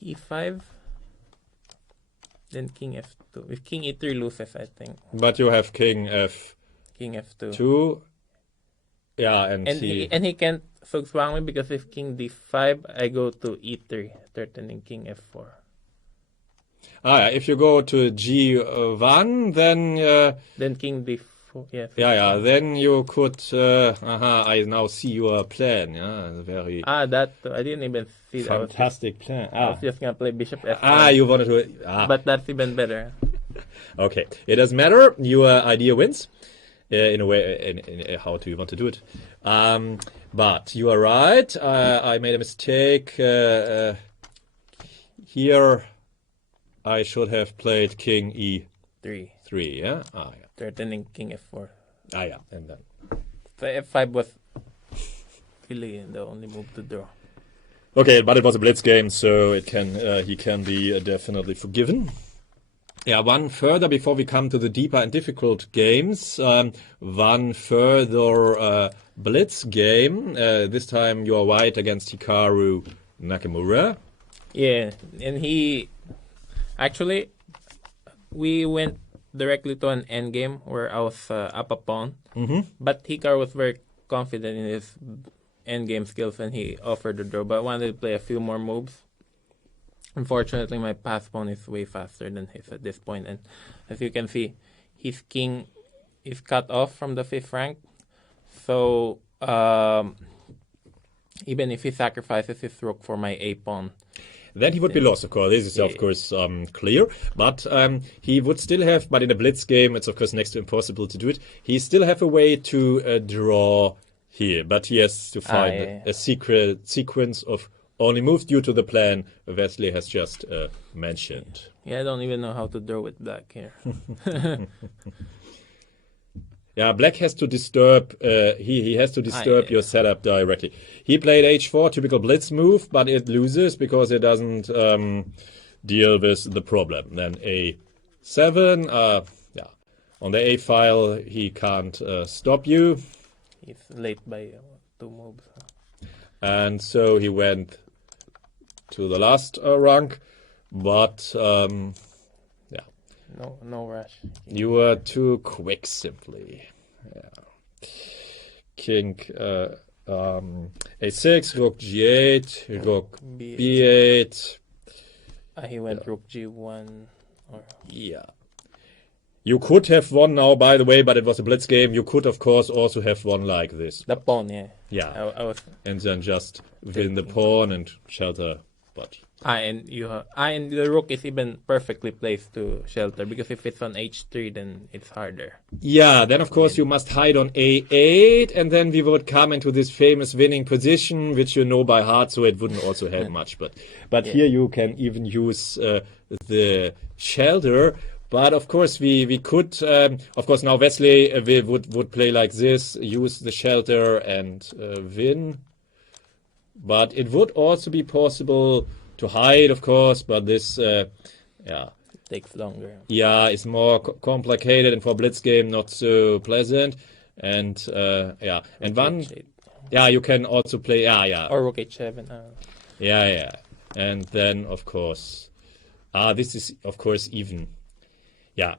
e5, then king f2. If king e3 loses, I think. But you have king f2. 2. Yeah, and he can't Fuxwang me because if king d5, I go to e3, threatening king f4. If you go to g1, then King d4. Yes. Yeah. Then you could. I now see your plan. Yeah, very. That I didn't even see that. Fantastic plan. I was just gonna play bishop f4. You wanted to. But that's even better. Okay, it doesn't matter. Your idea wins. In a way, in how do you want to do it? But you are right. I made a mistake here. I should have played king e3. Yeah. Yeah. Threatening king f4. Yeah, and then. So f5 was really the only move to draw. Okay, but it was a blitz game, so he can be definitely forgiven. Yeah, one further before we come to the deeper and difficult games. One further blitz game. This time you are white against Hikaru Nakamura. Yeah, and actually, we went directly to an endgame where I was up a pawn. Mm-hmm. But Hikaru was very confident in his endgame skills and he offered the draw, but wanted to play a few more moves. Unfortunately, my pass pawn is way faster than his at this point, and as you can see, his king is cut off from the 5th rank. So even if he sacrifices his rook for my a pawn, then he would be lost, of course. This is, of course, clear. But he would still have, but in a blitz game, it's, of course, next to impossible to do it. He still have a way to draw here, but he has to find a secret sequence of only moves due to the plan Wesley has just mentioned. Yeah, I don't even know how to draw with black here. Yeah, black has to disturb. He has to disturb your setup directly. He played h4, typical blitz move, but it loses because it doesn't deal with the problem. Then a7. On the a file, he can't stop you. He's late by 2 moves. And so he went to the last rank, but no rush. You were too quick, simply. Yeah. King a6, rook g8, rook b8. He went rook g1. Yeah. You could have won now, by the way, but it was a blitz game. You could, of course, also have won like this. The pawn, yeah. Yeah. I was. And then just win the pawn and shelter. But and the rook is even perfectly placed to shelter, because if it's on h3, then it's harder. Yeah, then of course you must hide on a8, and then we would come into this famous winning position, which you know by heart, so it wouldn't also help much. But here you can even use the shelter. But of course we could, of course now Wesley would play like this, use the shelter and win. But it would also be possible to hide, of course, but this, takes longer. Yeah, it's more complicated, and for blitz game not so pleasant. And and one, you can also play, or rook h7. Yeah, and then of course, this is of course even. Yeah,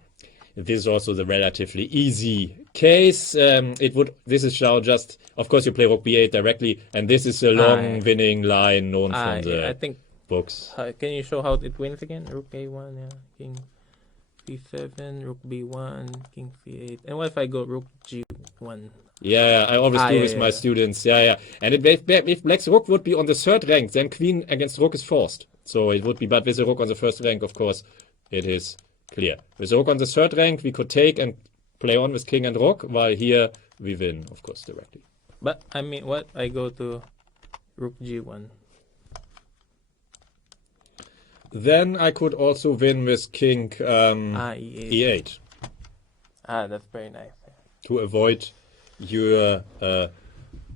this is also the relatively easy case. This is now just, of course, you play rook b8 directly, and this is a long winning line known from the books. Can you show how it wins again? Rook a1, king c7, rook b1, king c8, and what if I go rook g1? Yeah, I always do yeah, with my yeah. students. Yeah. And if black's rook would be on the third rank, then queen against rook is forced. So it would be, but with the rook on the first rank, of course, it is clear. With the rook on the third rank, we could take and play on with king and rook, while here we win, of course, directly. But I mean, what I go to rook g1. Then I could also win with king E8. e8 That's very nice. to avoid your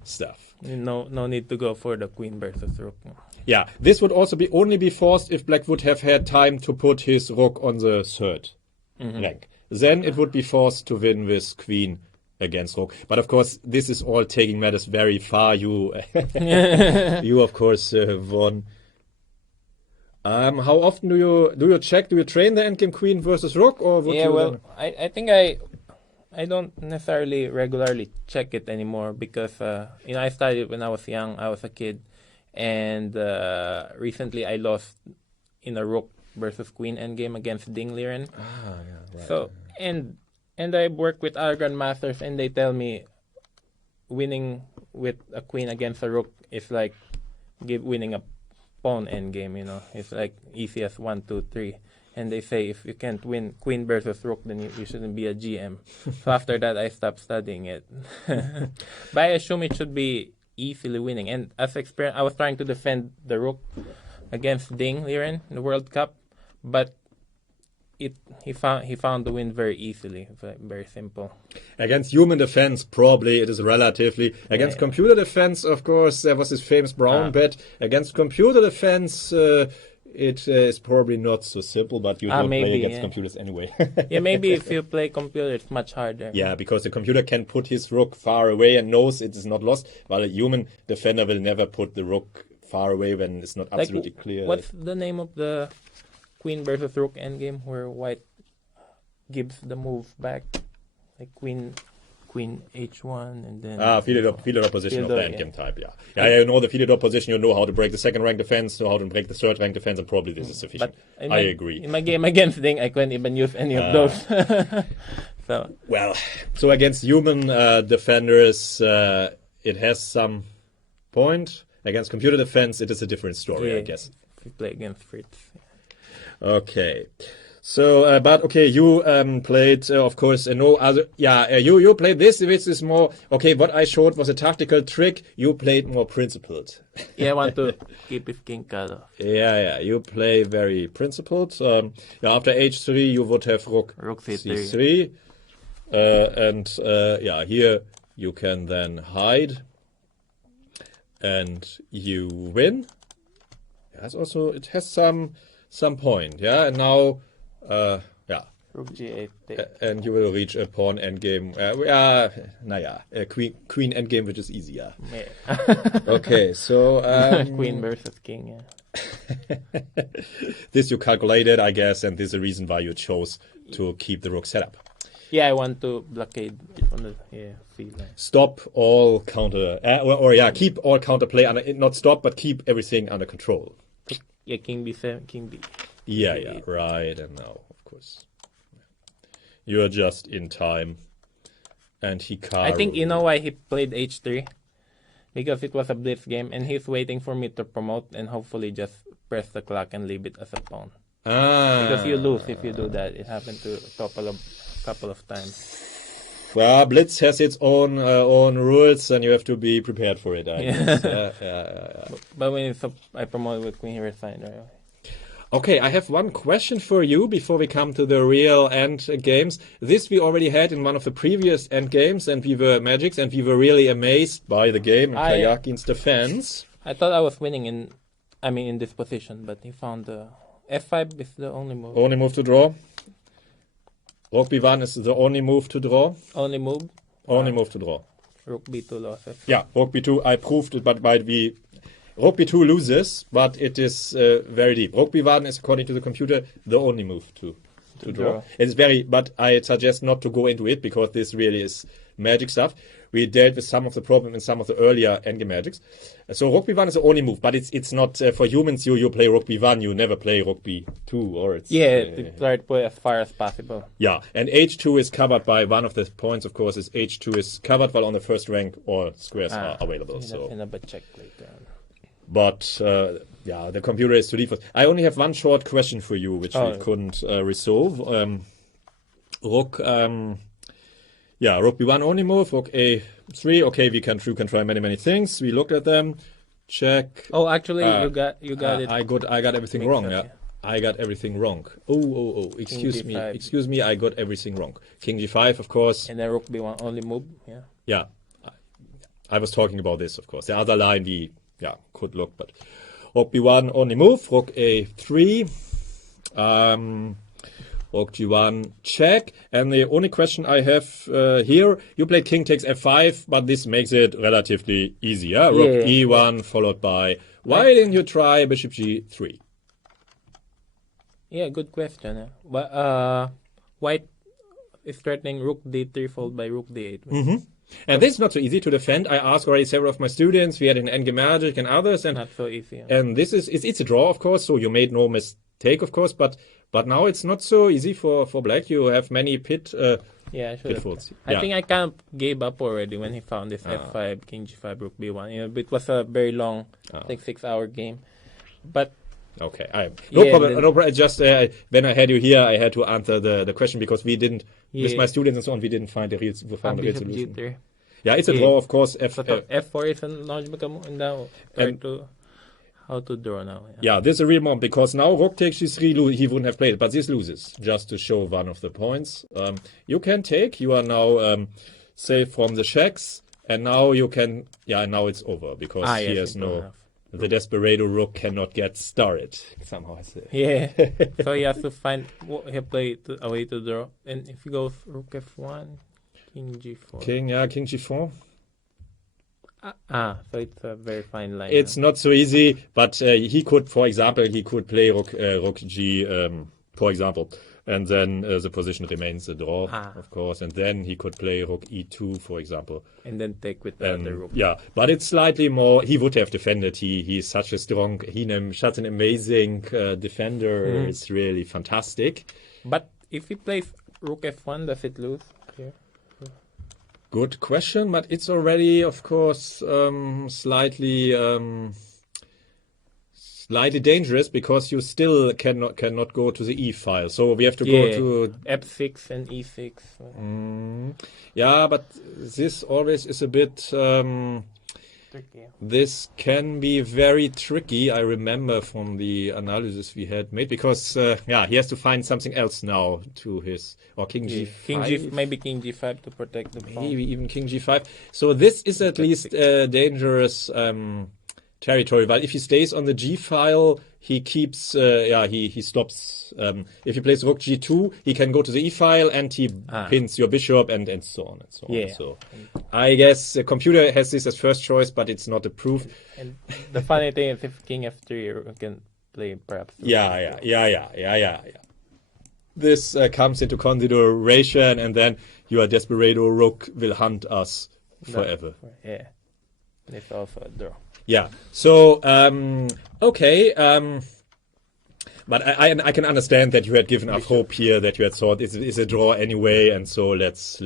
stuff. No need to go for the queen versus rook. Yeah, this would also be only be forced if black would have had time to put his rook on the third rank. Then it would be forced to win with queen against rook. But of course, this is all taking matters very far. You, you of course won. How often do you check? Do you train the endgame queen versus rook, or would Yeah, you? well, I think I don't necessarily regularly check it anymore because I studied when I was young. I was a kid, and recently I lost in a rook versus queen endgame against Ding Liren. Right. So and I work with other grandmasters, and they tell me winning with a queen against a rook is like winning a pawn endgame. It's like easy as 1, 2, 3. And they say if you can't win queen versus rook, then you shouldn't be a GM. So after that, I stopped studying it. But I assume it should be easily winning. And as experience, I was trying to defend the rook against Ding Liren in the World Cup, but he found the win very easily. Very simple. Against human defense, probably it is relatively. Against computer defense, of course, there was this famous Brown bet. Against computer defense, it is probably not so simple, but you don't play against computers anyway. Yeah, maybe if you play computer, it's much harder. Yeah, because the computer can put his rook far away and knows it is not lost, while a human defender will never put the rook far away when it's not absolutely clear. What's the name of the queen versus rook endgame where white gives the move back, like queen h1 and then fielded opposition of the endgame type. Yeah, you know the fielded opposition. You know how to break the second rank defense, know how to break the third rank defense, and probably this is sufficient. But I agree. In my game against Ding, I couldn't even use any of those. So against human defenders, it has some point. Against computer defense, it is a different story, I guess. If you play against Fritz. Okay. So, but okay, you played, of course, no other. Yeah, you played this, which is more okay. What I showed was a tactical trick. You played more principled. Yeah, I want to keep his king cut off. Yeah, you play very principled. After h3, you would have rook c3, and here you can then hide, and you win. It has some point. Yeah, and now. Rook g8. And you will reach a pawn endgame. Queen endgame, which is easier. Yeah. Okay, so queen versus king. Yeah. This you calculated, I guess, and this is the reason why you chose to keep the rook set up. Yeah, I want to blockade on the field line. Stop all counter, keep all counterplay under. Not stop, but keep everything under control. Yeah, king b7, king b. Yeah, right. And now, of course, you're just in time. And he can't. I think you know why he played h3? Because it was a blitz game, and he's waiting for me to promote and hopefully just press the clock and leave it as a pawn. Because you lose if you do that. It happened to a couple of times. Well, blitz has its own rules, and you have to be prepared for it. I guess. Yeah. But when I promoted with queen, he resigned. Right? Okay, I have one question for you before we come to the real end games. This we already had in one of the previous end games, and we were Magics, and we were really amazed by the game and Karjakin's defense. I thought I was winning in this position, but he found f5 is the only move. Only move to draw. Rook b1 is the only move to draw. Only move. Only move to draw. Rook b2 losses. Yeah, rook b2. I proved it, but rook b2 loses, but it is very deep. Rook b1 is, according to the computer, the only move to draw. It's but I suggest not to go into it because this really is magic stuff. we dealt with some of the problem in some of the earlier Endgame Magics. So Rook B1 is the only move, but it's not for humans. You play Rook B1, you never play Rook B2, or it's try to play as far as possible. yeah. And H2 is covered by one of the points. Of course, is H2 is covered while on the first rank all squares are available. So check later. but yeah, the computer is to default. I only have one short question for you, which we couldn't resolve. Rook, Rook B1 only move. Rook A3. Okay, we can try many things. We looked at them. Check. Oh, actually, you got it. I got everything wrong. Yeah, I got everything wrong. Oh. Excuse me. I got everything wrong. King G5, of course. And then Rook B1 only move. Yeah. Yeah, I was talking about this, of course. The other line we could look, but Rook B1 only move. Rook A3. Rook G1 check. And the only question I have here, you played King takes F5, but this makes it relatively easy. Yeah? Rook E1 followed by. Why didn't you try Bishop G3? Yeah, good question. But White is threatening Rook D3 followed by Rook D8. Mm-hmm. And this is not so easy to defend. I asked already several of my students. We had an Endgame Magic and others, and not so easy. And this is it's a draw, of course. So you made no mistake, of course. But now it's not so easy for black. You have many pitfalls. I think I kind of gave up already when he found this F5, King G5, Rook B1. You know, it was a very long, I think 6-hour game. But okay, no problem. No problem. Just when I had you here, I had to answer the question because we didn't with my students and so on. We didn't find the real solution. G3. Yeah, it's a draw, of course. F4 is a logical move now. How to draw now? Yeah, this is a real moment because now Rook takes G3. He wouldn't have played it, but this loses. Just to show one of the points, you can take. You are now safe from the checks, and now you can. Yeah, now it's over because he has no. The Desperado Rook cannot get started somehow. I say. Yeah, so he has to find he play a way to draw, and if he goes Rook F1, King G4. King G4. So it's a very fine line. It's not so easy, but he could, for example, play Rook G, for example, and then the position remains a draw, of course, and then he could play Rook E2, for example, and then take with the other Rook. Yeah, but it's slightly more. He would have defended. He's such a strong. Such an amazing defender. It's really fantastic. But if he plays Rook F1, does it lose here? Good question, but it's already, of course, slightly dangerous because you still cannot go to the E file. So we have to go to F6 and E6. Yeah, but this always is a bit. Tricky. This can be very tricky. I remember from the analysis we had made because he has to find something else now to his King G5. Maybe King G5 to protect the pawn. Maybe even King G5. So this is at least dangerous territory. But if he stays on the G file, he keeps. He stops. If he plays Rook G2, he can go to the E file and he pins your bishop and so on and so on. So I guess the computer has this as first choice, but it's not a proof. And the funny thing is, if King F3, you can play perhaps. Yeah. This comes into consideration, and then your Desperado Rook will hunt us forever. Yeah, it's also a draw. Yeah. So okay. But I can understand that you had given up hope here, that you had thought it's a draw anyway, and so let's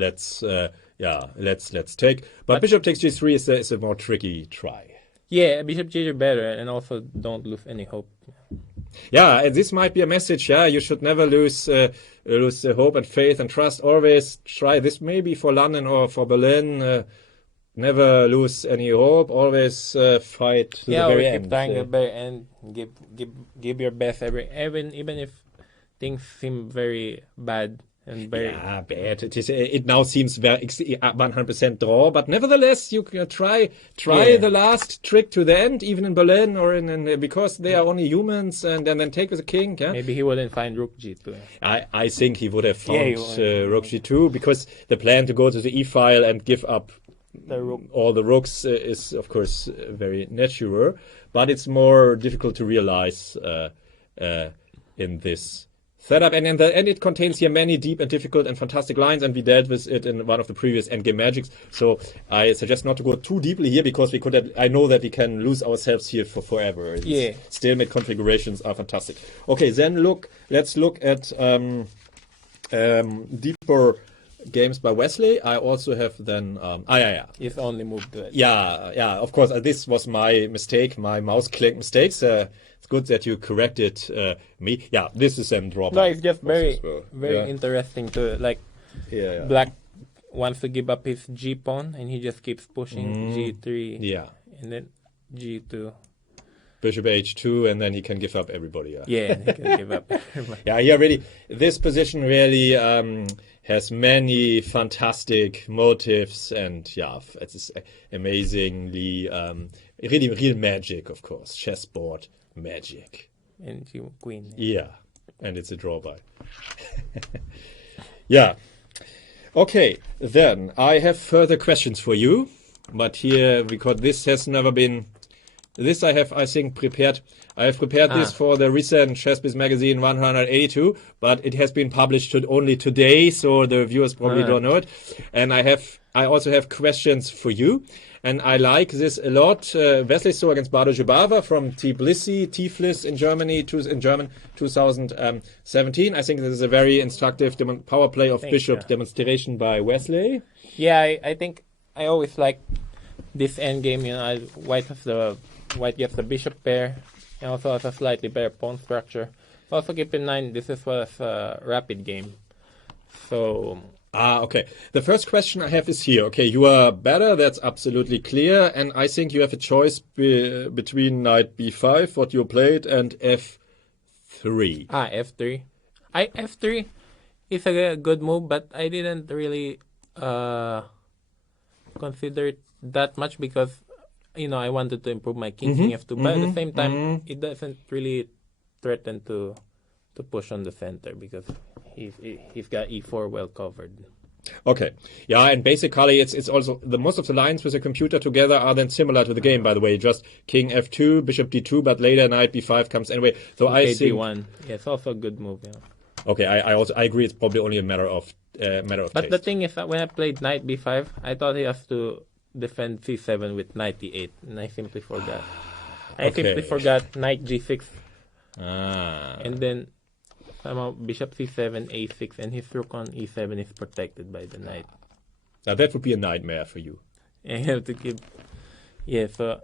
take. But Bishop takes G3 is a more tricky try. Yeah, Bishop G is better, and also don't lose any hope. Yeah, and this might be a message. Yeah, you should never lose hope and faith and trust. Always try. This may be for London or for Berlin. Never lose any hope. Always fight to the very end. Keep trying the very end. Give your best even if things seem very bad and very bad. It now seems very 100% draw, but nevertheless you can try the last trick to the end, even in Berlin or in because they are only humans, and then take with the king. Yeah? Maybe he wouldn't find Rook G2. I think he would have found Rook G2 because the plan to go to the E file and give up all the rooks is of course very natural, but it's more difficult to realize in this setup, and it contains here many deep and difficult and fantastic lines, and we dealt with it in one of the previous Endgame Magics. So I suggest not to go too deeply here because I know that we can lose ourselves here for forever. Yeah. Stalemate configurations are fantastic. Okay, then let's look at deeper games by Wesley. I also have then He's only moved to it. Yeah, of course. This was my mistake, my mouse click mistakes. It's good that you corrected me. Yeah, this is a drawback. No, it's just very Yeah. interesting to like. Yeah. Black wants to give up his G pawn, and he just keeps pushing G3. Yeah. And then G2. Bishop H2, and then he can give up everybody. Yeah. Yeah, he can give up everybody. Yeah, really. This position really has many fantastic motives, and yeah, it's amazingly really real magic, of course, chessboard magic. And Queen. Yeah, and it's a draw by. Yeah. Okay, then I have further questions for you, but here because this has never been. This I have, I think, prepared. I have prepared this for the recent ChessBase magazine 182, but it has been published only today, so the viewers probably don't know it. And I also have questions for you, and I like this a lot. Wesley So against Bardo Jubava from Tiflis in Germany, 2017. I think this is a very instructive power play of Bishop demonstration by Wesley. Yeah, I think I always like this endgame. You know, White gets the bishop pair, and also has a slightly better pawn structure. Also keep in mind, this is was a rapid game. So... okay. The first question I have is here. Okay, you are better, that's absolutely clear, and I think you have a choice between knight b5, what you played, and f3. F3. F3 is a good move, but I didn't really consider it that much because I wanted to improve my king f2, but at the same time, it doesn't really threaten to push on the center because he's got e4 well covered. Okay, yeah, and basically it's also most of the lines with the computer together are then similar to the game. By the way, just king f2, bishop d2, but later knight b5 comes anyway. So I think d1. Yeah, it's also a good move. Yeah. Okay, I agree. It's probably only a matter of But taste. the thing is that when I played knight b5, I thought he has to defend c7 with knight e8, and I simply forgot. I simply forgot knight g6, and then somehow bishop c7, a6, and his rook on e7 is protected by the knight. Now that would be a nightmare for you. I have to keep. Yeah, so.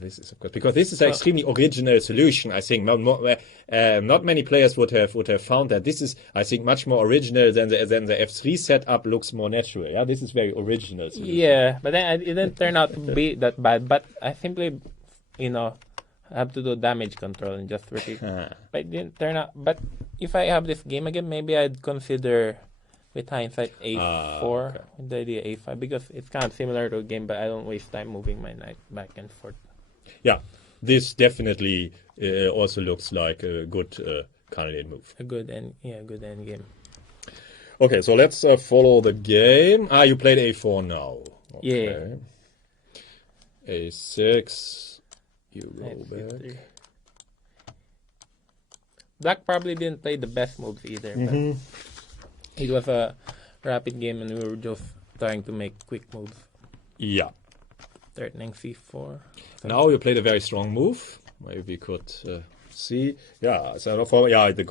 This is of course because this is an extremely original solution. I think not many players would have found that. This is, I think, much more original than the f3 setup looks more natural. Yeah, this is very original solution. Yeah, but then it didn't turn out to be that bad. But I simply, have to do damage control and just repeat. But it didn't turn out. But if I have this game again, maybe I'd consider, with hindsight, a4 with the idea a5 because it's kind of similar to a game, but I don't waste time moving my knight back and forth. Yeah, this definitely also looks like a good candidate move. A good end game. Okay, so let's follow the game. You played a4 now. Okay. Yeah. A6. You go back. Black probably didn't play the best moves either. But it was a rapid game and we were just trying to make quick moves. Yeah. Threatening c4. Now you played a very strong move. Maybe we could see. Yeah, so the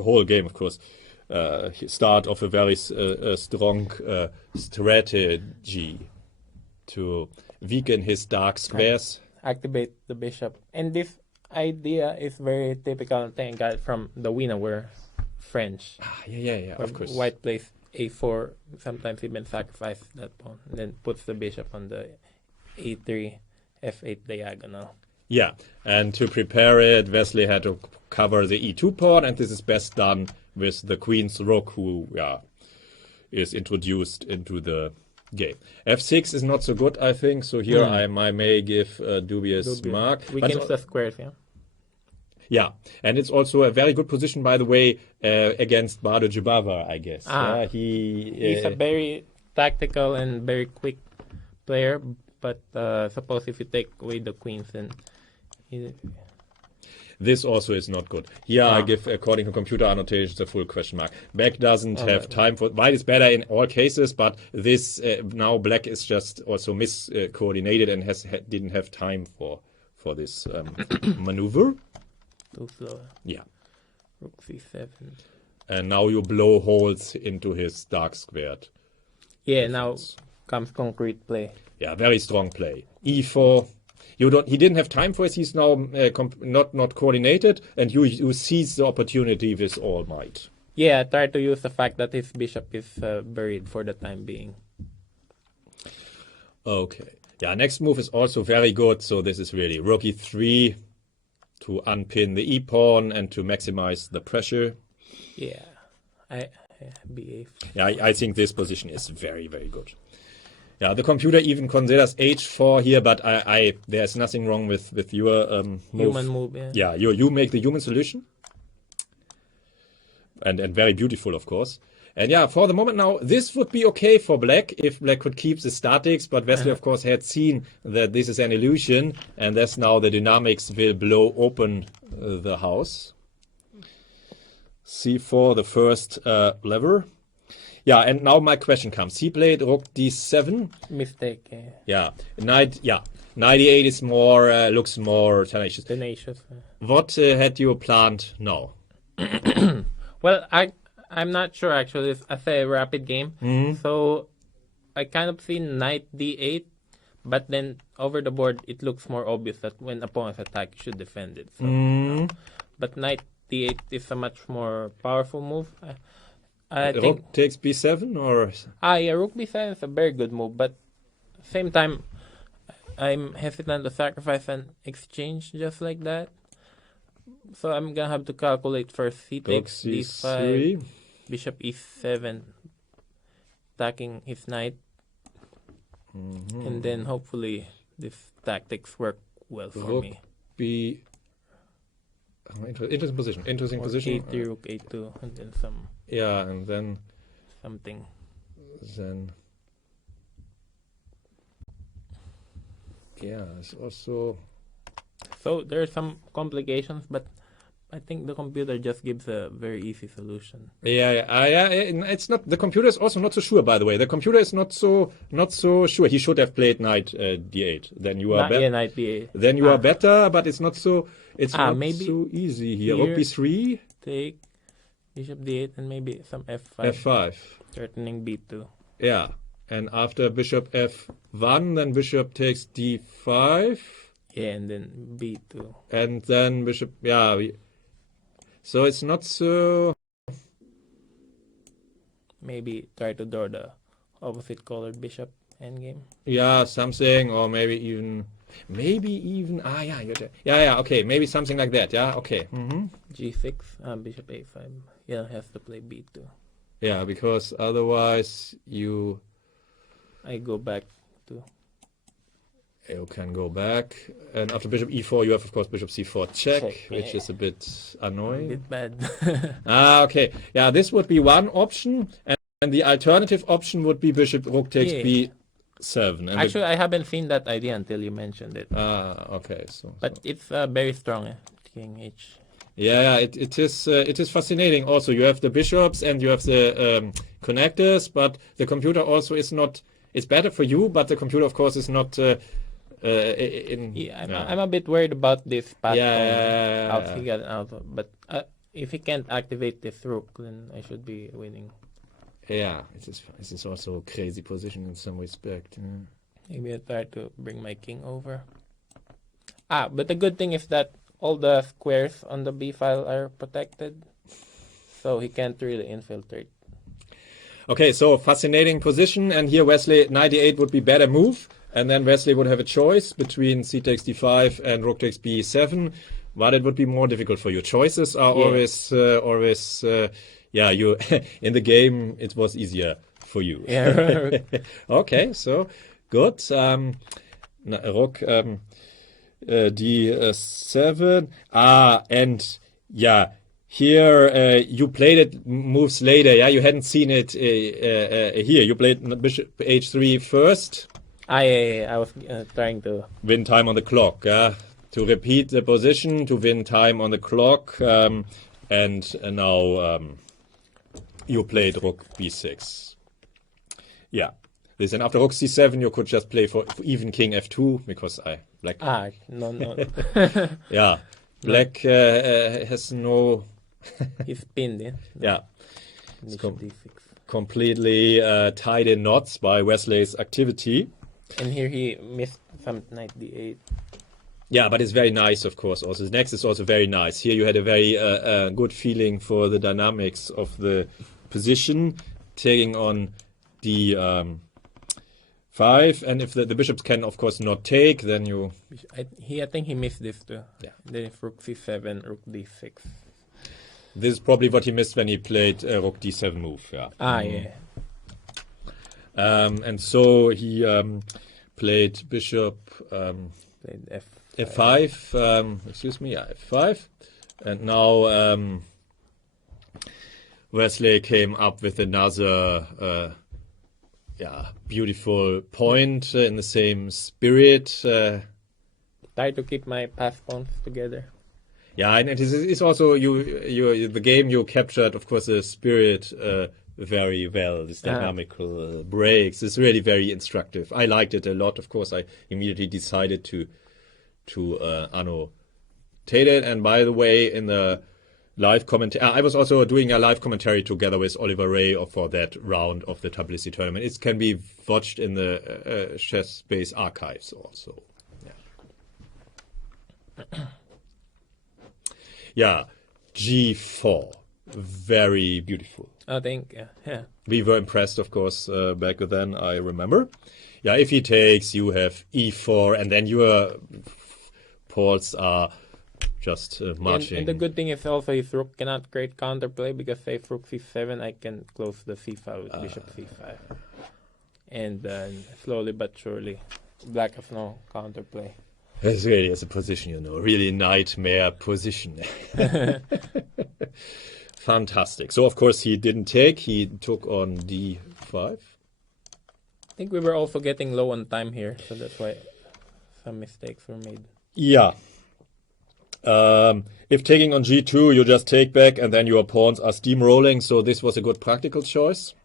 whole game, of course, start of a very strong strategy to weaken his dark squares. Activate the bishop. And this idea is very typical thing I got from the winner were French. Yeah, of course. White plays a4, sometimes even sacrifices that pawn, and then puts the bishop on the a3, f8 diagonal. Yeah, and to prepare it, Wesley had to cover the e2 pawn, and this is best done with the queen's rook, who is introduced into the game. f6 is not so good, I think, so here I may give a dubious mark. Weakens the squares, yeah. Yeah, and it's also a very good position, by the way, against Bardo Jubava, I guess. He's a very tactical and very quick player, but suppose if you take away the queens, then... This also is not good. Here I Ah. give, according to computer annotations, a full question mark. Black doesn't have time for. White is better in all cases, but this now black is just also miscoordinated and didn't have time for this maneuver. Too slow. Yeah, Rook c7. and now you blow holes into his dark squared. Yeah, now comes concrete play. Yeah, very strong play. E4. He didn't have time for it. He's now not coordinated, and you seize the opportunity with all might. Yeah, I tried to use the fact that his bishop is buried for the time being. Okay. Yeah, next move is also very good. So this is really rook e3 to unpin the e-pawn and to maximize the pressure. Yeah, b8. Yeah, I think this position is very, very good. Yeah, the computer even considers h4 here, but there's nothing wrong with your move. Human move, yeah. Yeah, you make the human solution. And very beautiful, of course. And yeah, for the moment now, this would be okay for black if black could keep the statics, but Wesley, of course, had seen that this is an illusion, and that's now the dynamics will blow open the house. c4, the first lever. Yeah, and now my question comes. He played rook d7. Mistake. Yeah, knight e8 is more looks more tenacious. Tenacious. What had you planned now? Well, I'm not sure actually. It's a rapid game, so I kind of see knight d8, but then over the board it looks more obvious that when opponents attack, you should defend it. So, but knight d8 is a much more powerful move. I think Rook takes b7 or? yeah, rook b7 is a very good move, but at the same time, I'm hesitant to sacrifice an exchange just like that. So I'm gonna have to calculate first. He takes c3. d5, bishop e7, attacking his knight, and then hopefully this tactics work well for Rook me. b. Interesting position. Interesting Or position. a3, rook a2, and then some Yeah, and then something. yeah, it's also. So there are some complications, but I think the computer just gives a very easy solution. Yeah. It's not. The computer is also not so sure. By the way, the computer is not so sure. He should have played knight d8. Then you are better. Yeah, knight b8. Then you are better, but it's not so. It's not maybe so easy here. here- Rook b3, Take bishop d8 and maybe some f5, f5. threatening b2. Yeah, and after bishop f1, then bishop takes d5, Yeah, and then b2. and then bishop. Yeah. So it's not so. Maybe try to draw the opposite colored bishop endgame. Yeah, something, or maybe even. Yeah. Okay, maybe something like that. Yeah. Okay. G6, bishop a5. Yeah, has to play b2. Yeah, because otherwise I go back to you can go back, and after bishop e4, you have of course bishop c4 check, Check, which yeah. is a bit a annoying. bit bad. Okay. Yeah, this would be one option, and the alternative option would be bishop rook takes Yeah. b7. And Actually, I haven't seen that idea until you mentioned it. okay. So. But it's very strong. King h. Yeah, it is fascinating. Also, you have the bishops and you have the connectors, but the computer also is not. It's better for you, but the computer, of course, is not. I'm a bit worried about this path. Yeah. Out he got out. But if he can't activate this rook, then I should be winning. Yeah, it is also a crazy position in some respect. Maybe I try to bring my king over. But the good thing is that all the squares on the b file are protected, so he can't really infiltrate. Okay, so fascinating position, and here Wesley 98 would be better move, and then Wesley would have a choice between c takes d5 and rook takes b7, but it would be more difficult for you. Choices are always you in the game it was easier for you. Yeah. Okay, so good. Rook d7. And yeah, here you played it moves later. Yeah, you hadn't seen it here. You played bishop h3 first. I was trying to Win time on the clock. to repeat the position, to win time on the clock, and now you played rook b6. Yeah. This, and after rook c7, you could just play for even king f2 because black. No. Yeah, black has no. He's pinned in. Yeah, Bishop d6. completely tied in knots by Wesley's activity. And here he missed some knight d8. Yeah, but it's very nice, of course. Also, the next is also very nice. Here you had a very good feeling for the dynamics of the position, taking on d5, and if the bishops can, of course, not take, then you. I think he missed this too. Yeah. Then if rook c7, rook d6. This is probably what he missed when he played rook d7 move. Yeah. Yeah. And so he played bishop Played f5. Excuse me, yeah, f5. And now Wesley came up with another beautiful point in the same spirit. Try to keep my pass pawns together. Yeah, and it's also the game you captured, of course, the spirit very well. This dynamical breaks. It's really very instructive. I liked it a lot. Of course, I immediately decided to annotate it. And by the way, in the live commentary, I was also doing a live commentary together with Oliver Ray for that round of the Tbilisi tournament. It can be watched in the ChessBase archives also. Yeah. Yeah, G4, very beautiful. I think, yeah. We were impressed, of course, back then, I remember. Yeah, if he takes, you have E4, and then your pawns are just marching. And the good thing is also his rook cannot create counterplay, because say if rook c7, I can close the c5 with bishop c5. And slowly but surely, black has no counterplay. It's really as a position, really nightmare position. Fantastic. So, of course, he didn't take. He took on d5. I think we were also getting low on time here, so that's why some mistakes were made. Yeah. If taking on g2, you just take back, and then your pawns are steamrolling. So this was a good practical choice.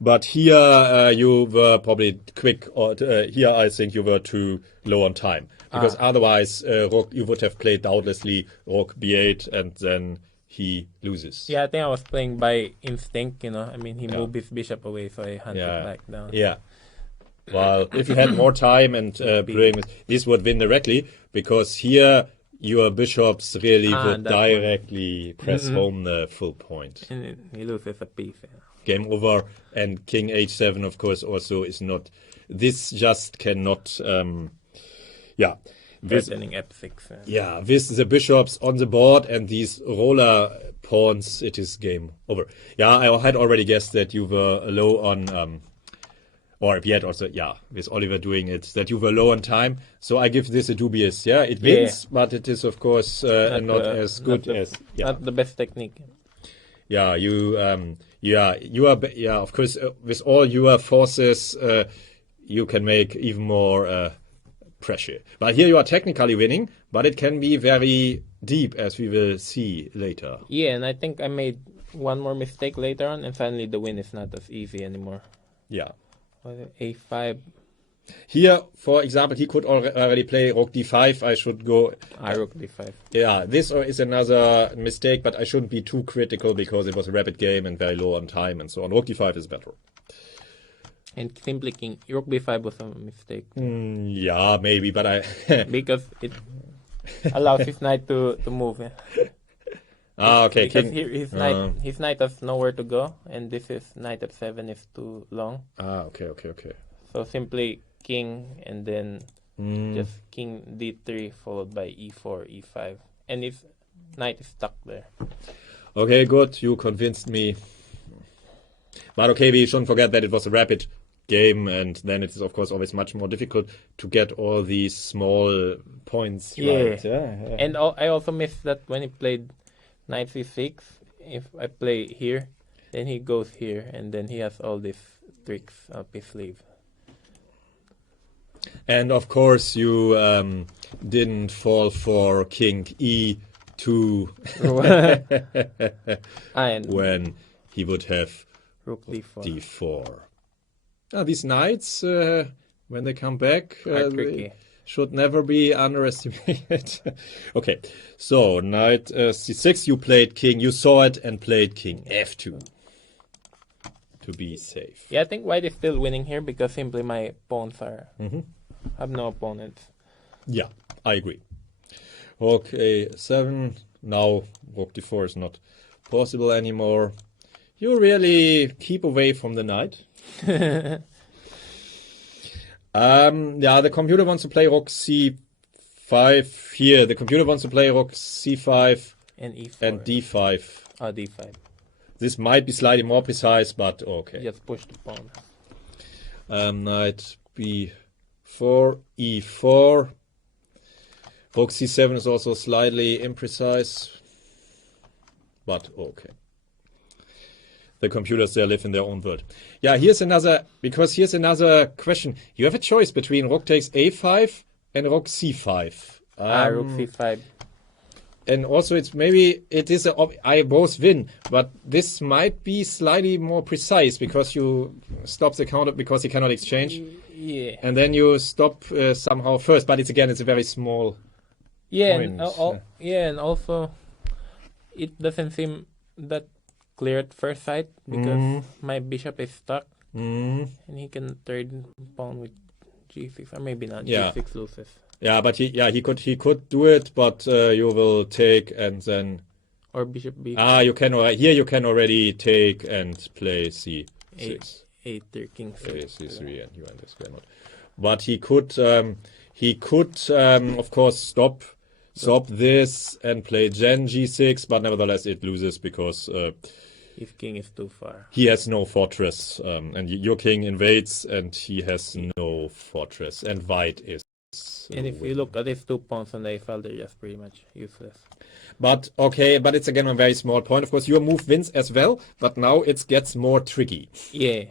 But here you were probably quick. Here I think you were too low on time. Because otherwise you would have played doubtlessly rook b8 and then he loses. Yeah, I think I was playing by instinct, I mean, he moved his bishop away, so I hunted back down. Yeah. Well, if you had more time and playing with, this would win directly. Because here your bishops really would directly press home the full point. And he loses a piece. Yeah. Game over, and king h7, of course, also is not. This just cannot. Threatening f6. Yeah, with the bishops on the board and these roller pawns, it is game over. Yeah, I had already guessed that you were low on, or yet also, with Oliver doing it, that you were low on time. So I give this a dubious. Yeah, it wins, but it is of course not as good as. Yeah. Not the best technique. Yeah, you are. Of course, with all your forces, you can make even more pressure. But here you are technically winning, but it can be very deep, as we will see later. Yeah, and I think I made one more mistake later on, and suddenly the win is not as easy anymore. Yeah. A5. Here, for example, he could already play rook d5. I should go. Rook d5. Yeah, this is another mistake, but I shouldn't be too critical because it was a rapid game and very low on time and so on. Rook d5 is better. And simply king rook b5 was a mistake. Yeah, maybe, but I. Because it allows his knight to move. Yeah. Okay. Because here his knight has nowhere to go, and this is knight f7 is too long. Okay. So simply king and then just king d3 followed by e4, e5, and his knight is stuck there. Okay, good. You convinced me. But okay, we shouldn't forget that it was a rapid game, and then it is of course always much more difficult to get all these small points right. Yeah. And I also missed that when he played knight c6. If I play here, then he goes here, and then he has all these tricks up his sleeve. And of course, you didn't fall for King E2 And when he would have Rook D4. D4. These knights, when they come back, Are they tricky. should never be underestimated. Okay, so knight C6, you played king, you saw it and played king F2 to be safe. Yeah, I think white is still winning here because simply my pawns are Mm-hmm. have no opponents. Yeah, I agree. Rook A7, now rook D4 is not possible anymore. You really keep away from the knight. Yeah, the computer wants to play rook C5 here. The computer wants to play rook C5 And E4. and D5. Oh, D5. This might be slightly more precise, but okay. Just push the pawn. Knight B4, E4. Rook C7 is also slightly imprecise, but okay. The computers there live in their own world. Yeah, here's another question. You have a choice between rook takes A5 and rook C5. Rook C5. And also I both win, but this might be slightly more precise because you stop the counter because you cannot exchange. Yeah. And then you stop somehow first, but it's a very small Yeah, point. and also it doesn't seem that clear at first sight because my bishop is stuck and he can third pawn with G6 or maybe not. Yeah. G6 loses. Yeah, but he could do it, but you will take and then Or bishop B. you can already take and play C6. A3 king C3 and you and this cannot. But he could of course stop this and play Gen G6, but nevertheless it loses because his king is too far. he has no fortress, and your king invades and he has no fortress, and white is. And if you look at his 2 pawns on the A file, they're just pretty much useless. But it's again a very small point. Of course, your move wins as well, but now it gets more tricky. Yeah.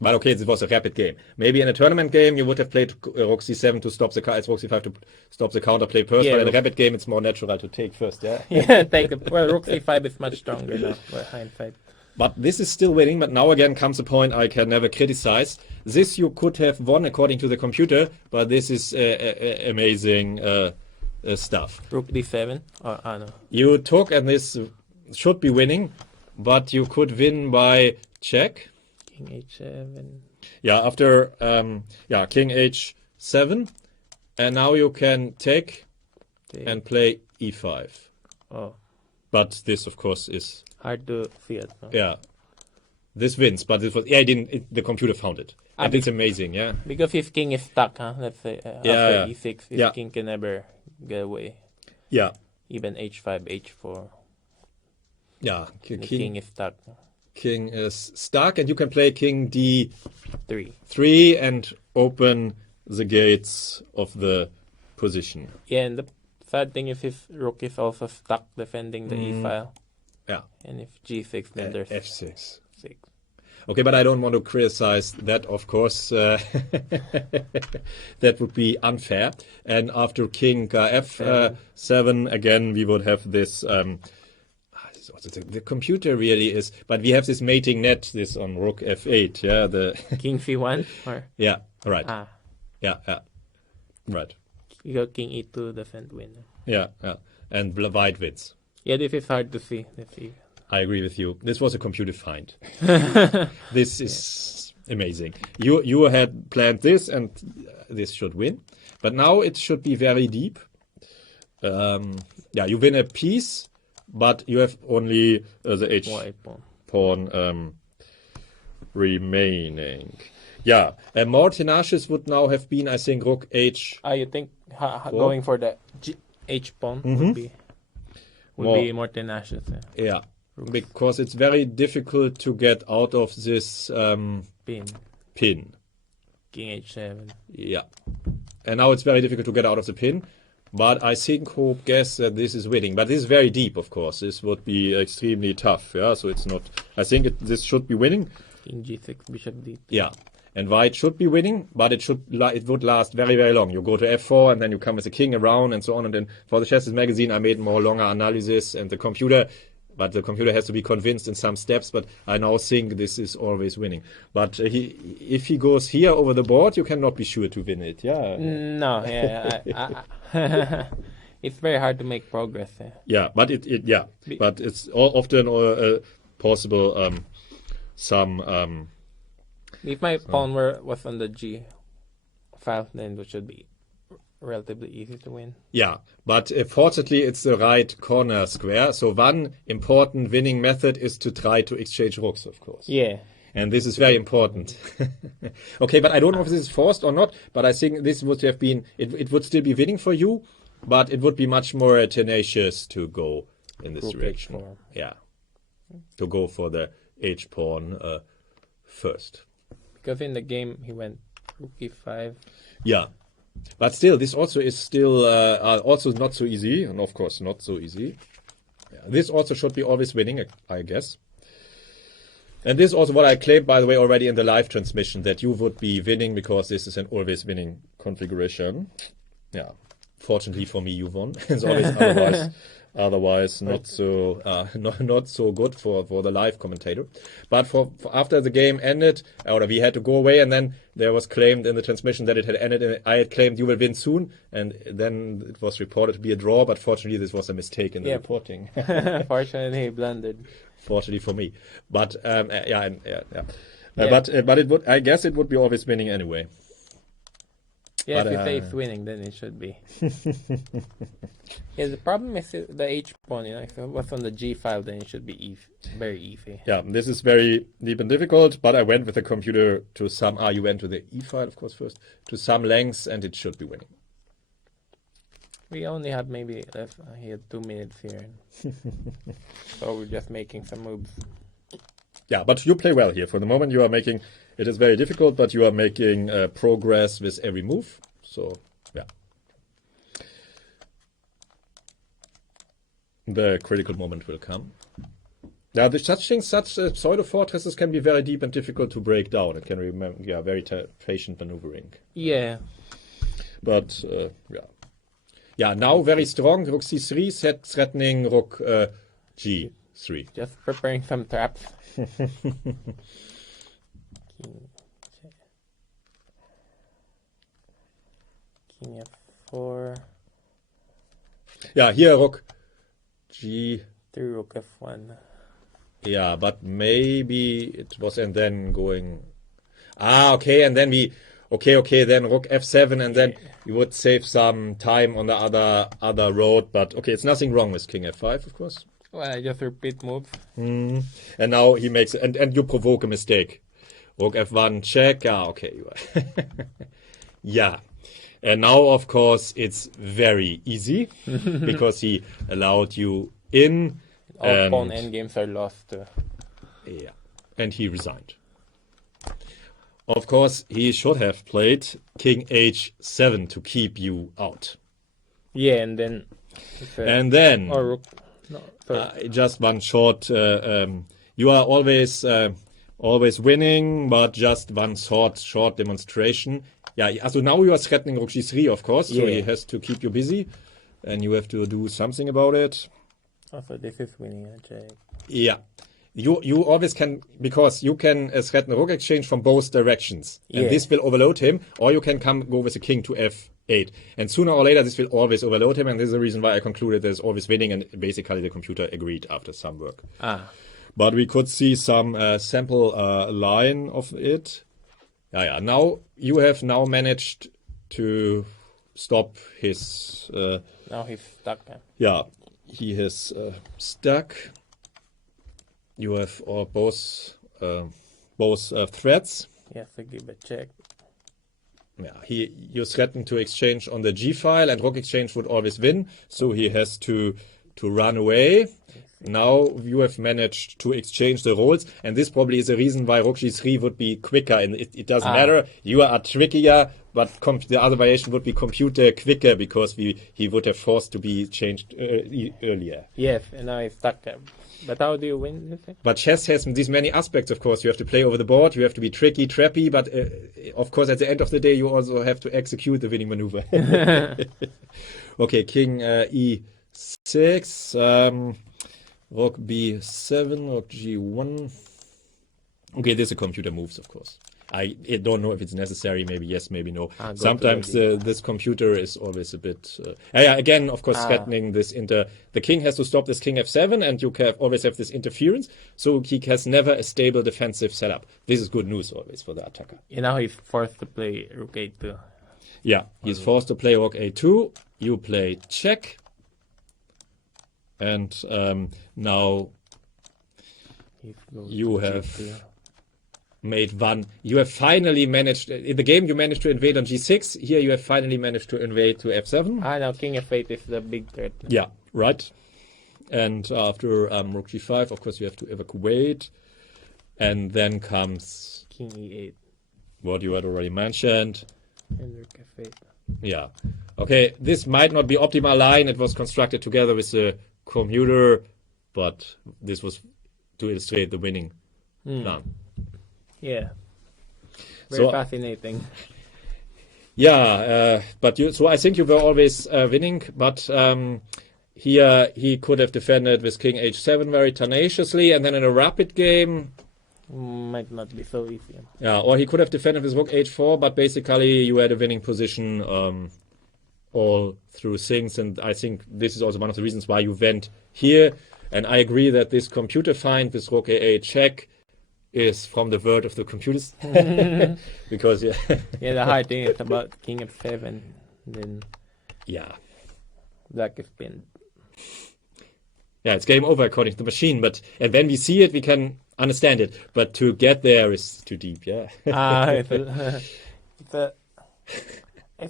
But okay, this was a rapid game. Maybe in a tournament game, you would have played rook c7 to stop the rook c5 to stop the counterplay first. Yeah, but in a rapid game, it's more natural to take first. Yeah. Yeah, take it. Well, rook C5 is much stronger now, with hindsight. But this is still winning. But now again comes a point I can never criticize. This you could have won according to the computer, but this is amazing stuff. Rook D7? No. You took, and this should be winning, but you could win by check. King H7. Yeah, after King H7, and now you can take and play E5. Oh, But this, of course, is hard to see it. No? yeah. This wins, but this was the computer found it, and it's amazing. Yeah. Because his king is stuck, huh? Let's say after E6, his king can never get away. Yeah. Even H5, H4. Yeah. The king is stuck. King is stuck, and you can play King D3 and open the gates of the position. Yeah, and the sad thing is his rook is also stuck defending the E file. Yeah. And if G6, then there's F6. 6. Okay, but I don't want to criticize that, of course. That would be unfair. And after King F7, again, we would have this. The computer really is, but we have this mating net. This on Rook F8. Yeah, the King C1 or yeah, right. Yeah, right. You got King E2 doesn't win. Yeah, and white wins. Yeah, this is hard to see. Let's see. I agree with you. This was a computer find. This is amazing. You had planned this, and this should win. But now it should be very deep. You win a piece, but you have only the H pawn remaining. Yeah, more tenacious would now have been, I think, Rook H. You think going for the H pawn would be more tenacious? Yeah. Because it's very difficult to get out of this pin. King H7. Yeah. And now it's very difficult to get out of the pin. But I think Hope guessed that this is winning. But this is very deep, of course. This would be extremely tough. Yeah, so it's not. I think this should be winning. King G6, Bishop D2. Yeah. And white should be winning, but it would last very, very long. You go to f4, and then you come with a king around, and so on. And then for the ChessBase magazine, I made more longer analysis, and the computer has to be convinced in some steps. But I now think this is always winning. But if he goes here over the board, you cannot be sure to win it. Yeah. No, it's very hard to make progress. Yeah, but but it's often possible. If my pawn was on the G file, then it should be relatively easy to win. Yeah, but fortunately it's the right corner square. So one important winning method is to try to exchange rooks, of course. Yeah. And this is very important. Okay, but I don't know if this is forced or not, but I think this would have been, it would still be winning for you, but it would be much more tenacious to go in this direction. H4. Yeah, to go for the H pawn first. Because in the game he went rook e5. Yeah, but still, this also is still also not so easy, and of course not so easy. Yeah, this also should be always winning, I guess. And this is also what I claimed, by the way, already in the live transmission, that you would be winning because this is an always winning configuration. Yeah, fortunately for me, you won. It's always otherwise not so not so good for the live commentator. But for after the game ended, or we had to go away, and then there was claimed in the transmission that it had ended, and I had claimed you will win soon, and then it was reported to be a draw. But fortunately, this was a mistake in the reporting. Fortunately, he blundered. Fortunately for me, but but it would, I guess, it would be always winning anyway. Yeah, but, if you say it's winning, then it should be. Yeah, the problem is the H pawn. If it was on the G file, then it should be very easy. Yeah, this is very deep and difficult. But I went with the computer to some. You went to the E file, of course, first to some lengths, and it should be winning. We only have maybe left here 2 minutes here, so we're just making some moves. Yeah, but you play well here. For the moment, you are making. It is very difficult, but you are making progress with every move. So, yeah. The critical moment will come. Now, such pseudo fortresses can be very deep and difficult to break down. It can be very patient maneuvering. Yeah. But yeah. Yeah, now very strong. Rook c3, threatening rook g3. Just preparing some traps. King f4. Yeah, here rook g. Through rook f1. Yeah, but maybe it was, and then going. Okay, and then we. Okay, then rook f7, and then you would save some time on the other road. But okay, it's nothing wrong with king f5, of course. Well, I just repeat moves. And now he makes, and you provoke a mistake. Rook f1 check. Yeah, okay. Yeah. And now, of course, it's very easy because he allowed you in. All pawn endgames are lost. Yeah, and he resigned. Of course, he should have played king h7 to keep you out. Yeah, and then. Or rook. No, just one short. You are always winning, but just one short demonstration. Yeah, so now you are threatening rook g3, of course. Yeah. So he has to keep you busy, and you have to do something about it. Also, this is winning a check. Yeah. You always can, because you can threaten a rook exchange from both directions. And this will overload him, or you can go with a king to f8. And sooner or later, this will always overload him, and this is the reason why I concluded there's always winning, and basically the computer agreed after some work. But we could see some sample line of it. Yeah. Now you have managed to stop his... now he's stuck. Yeah, he is stuck. You have both threats. Yes, I give a check. Yeah, you threaten to exchange on the G file, and rook exchange would always win. So he has to run away, now you have managed to exchange the roles, and this probably is the reason why rook g3 would be quicker, and it doesn't matter. You are trickier, but the other variation would be computer quicker because he would have forced to be changed earlier. Yes, and now he's stuck. But how do you win this thing? But chess has these many aspects, of course. You have to play over the board, you have to be tricky, trappy, but of course at the end of the day you also have to execute the winning maneuver. Okay, king e6, rook b7, rook g1. Okay, this is a computer moves, of course. I don't know if it's necessary, maybe yes, maybe no. Sometimes this computer is always a bit... again, of course, threatening this The king has to stop this king f7, and you always have this interference, so he has never a stable defensive setup. This is good news always for the attacker. Now he's forced to play rook a2. Yeah, he's forced to play rook a2, you play check, and now you have... made one. You have finally managed in the game. You managed to invade on g6. Here you have finally managed to invade to f7. Now king f8 is the big threat. Yeah, right. And after rook g5, of course, you have to evacuate, and then comes king e8. What you had already mentioned. And rook f8. Yeah. Okay, this might not be optimal line. It was constructed together with the computer, but this was to illustrate the winning plan. Yeah, very fascinating. Yeah, so I think you were always winning, but here he could have defended with king h7 very tenaciously, and then in a rapid game... might not be so easy. Yeah, or he could have defended with rook h4, but basically you had a winning position all through things, and I think this is also one of the reasons why you went here, and I agree that this computer find with rook a8 check is from the word of the computers. Because the hard thing is about king f7, then black is pinned. Yeah, it's game over according to the machine, and when we see it we can understand it, but to get there is too deep. It's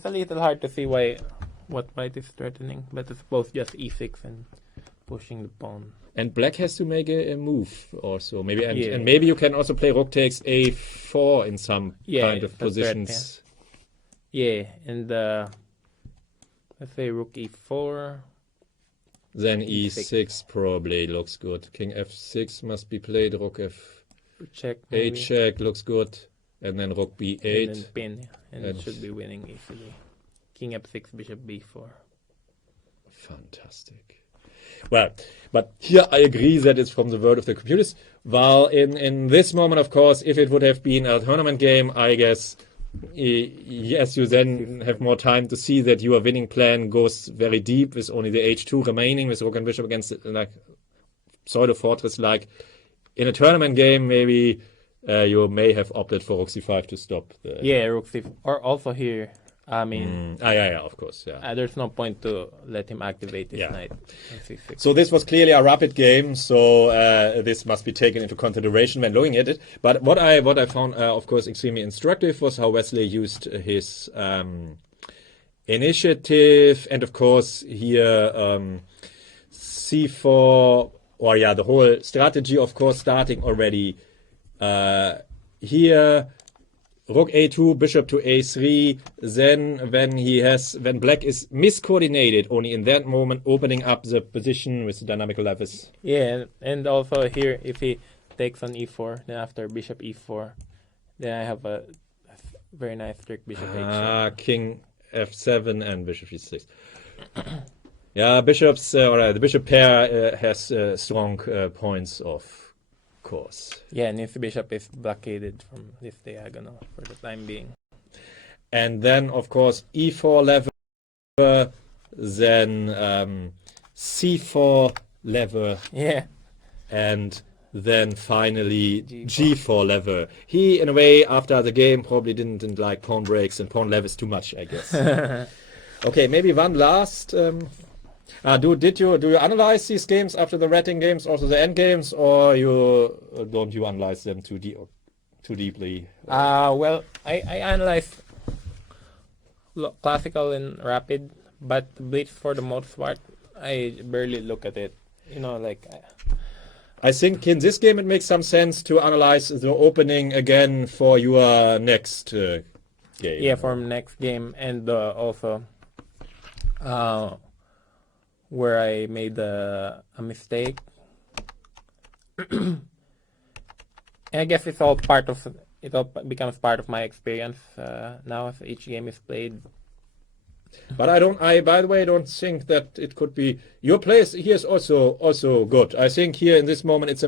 a little hard to see what white is threatening, but it's both just e6 and pushing the pawn. And black has to make a move also, maybe, and maybe you can also play rook takes a4 in some kind of positions. And let's say rook e4. Then e6 probably looks good. King f6 must be played. Rook check. a-check looks good, and then rook b8. And then pin, and it should be winning easily. King f6, bishop b4. Fantastic. Well, but here I agree that it's from the word of the computers. While in this moment, of course, if it would have been a tournament game, I guess, yes, you then have more time to see that your winning plan goes very deep with only the h2 remaining with rook and bishop against like pseudo fortress. Like in a tournament game, maybe you may have opted for rook c5 to stop the... Yeah, rook c5. Or also here. I mean, of course, there's no point to let him activate this knight. So this was clearly a rapid game, so this must be taken into consideration when looking at it. But what I found, of course, extremely instructive was how Wesley used his initiative, and of course here c4, or the whole strategy, of course, starting already here. Rook a2, bishop to a3, then when black is miscoordinated, only in that moment opening up the position with the dynamical levels. Yeah, and also here, if he takes on e4, then after bishop e4, then I have a very nice trick, bishop h7. King f7 and bishop e6. Bishops, the bishop pair has strong points of course. And if the bishop is blockaded from this diagonal for the time being. And then, of course, e4 lever, then c4 lever. And then finally g4 lever. He, in a way, after the game, probably didn't like pawn breaks and pawn levers too much, I guess. Okay, maybe one last... do you analyze these games after the rating games, also the end games, or don't you analyze them too deeply? Well, I analyze classical and rapid, but blitz for the most part, I barely look at it. I think in this game it makes some sense to analyze the opening again for your next game. Yeah, for next game, and also where I made a mistake. And I guess it's all part of it. All becomes part of my experience now as each game is played. But I by the way don't think that it could be your place here is also good. I think here in this moment it's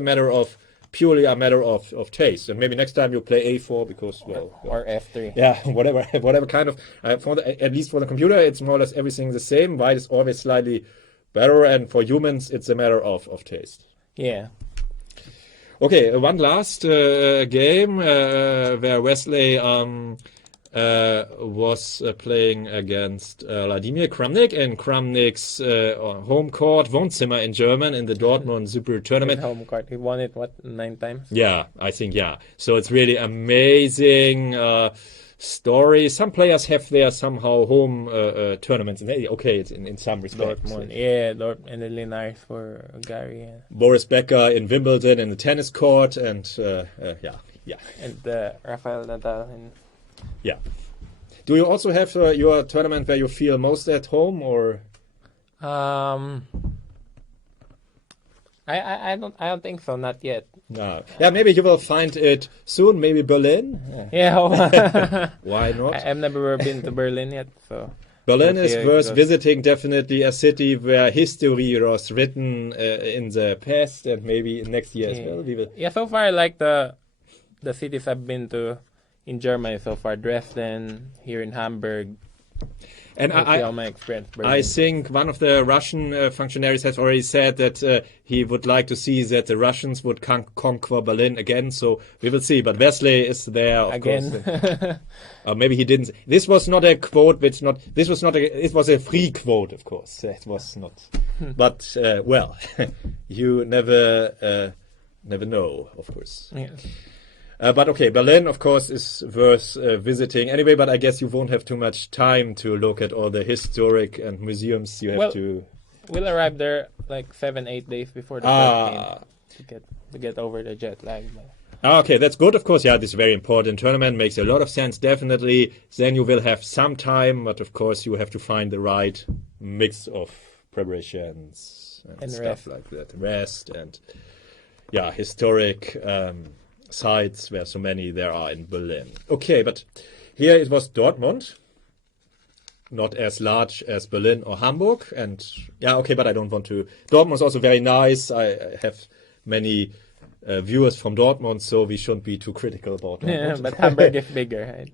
purely a matter of taste, and maybe next time you play A4 because Or F3. yeah, whatever kind of at least for the computer it's more or less everything the same. White is always slightly better, and for humans it's a matter of taste. Yeah. Okay, one last game where Wesley was playing against Vladimir Kramnik in Kramnik's home court Wohnzimmer in German in the Dortmund Super Tournament. His home court. He won it 9 times? Yeah, I think yeah. So it's really amazing story. Some players have their somehow home tournaments. Okay, it's in some respects. Dortmund, yeah, and the Linares for Gary. Yeah. Boris Becker in Wimbledon in the tennis court, and yeah. And Rafael Nadal. Yeah. Do you also have your tournament where you feel most at home, or? I don't think so. Not yet. No. Yeah, maybe you will find it soon. Maybe Berlin. Yeah. Why not? I've never been to Berlin yet, so. Berlin is worth visiting. Definitely a city where history was written in the past, and maybe next year as well. We will. Yeah, so far I like the cities I've been to in Germany so far. Dresden, here in Hamburg. And I think one of the Russian functionaries has already said that he would like to see that the Russians would conquer Berlin again. So we will see. But Wesley is there of again. Course. Maybe he didn't. This was not a quote. This was not. It was a free quote, of course. It was not. But well, you never know, of course. Yeah. But okay, Berlin, of course, is worth visiting anyway, but I guess you won't have too much time to look at all the historic and museums you have to... We'll arrive there like 7-8 days before the first game to get over the jet lag. Okay, that's good, of course. Yeah, this very important tournament makes a lot of sense, definitely. Then you will have some time, but of course you have to find the right mix of preparations and stuff like that. Rest and, yeah, historic... sites where so many there are in Berlin. Okay, but here it was Dortmund, not as large as Berlin or Hamburg, and yeah, okay, but I don't want to. Dortmund is also very nice. I have many viewers from Dortmund, so we shouldn't be too critical about Dortmund. Yeah, but Hamburg is bigger, right?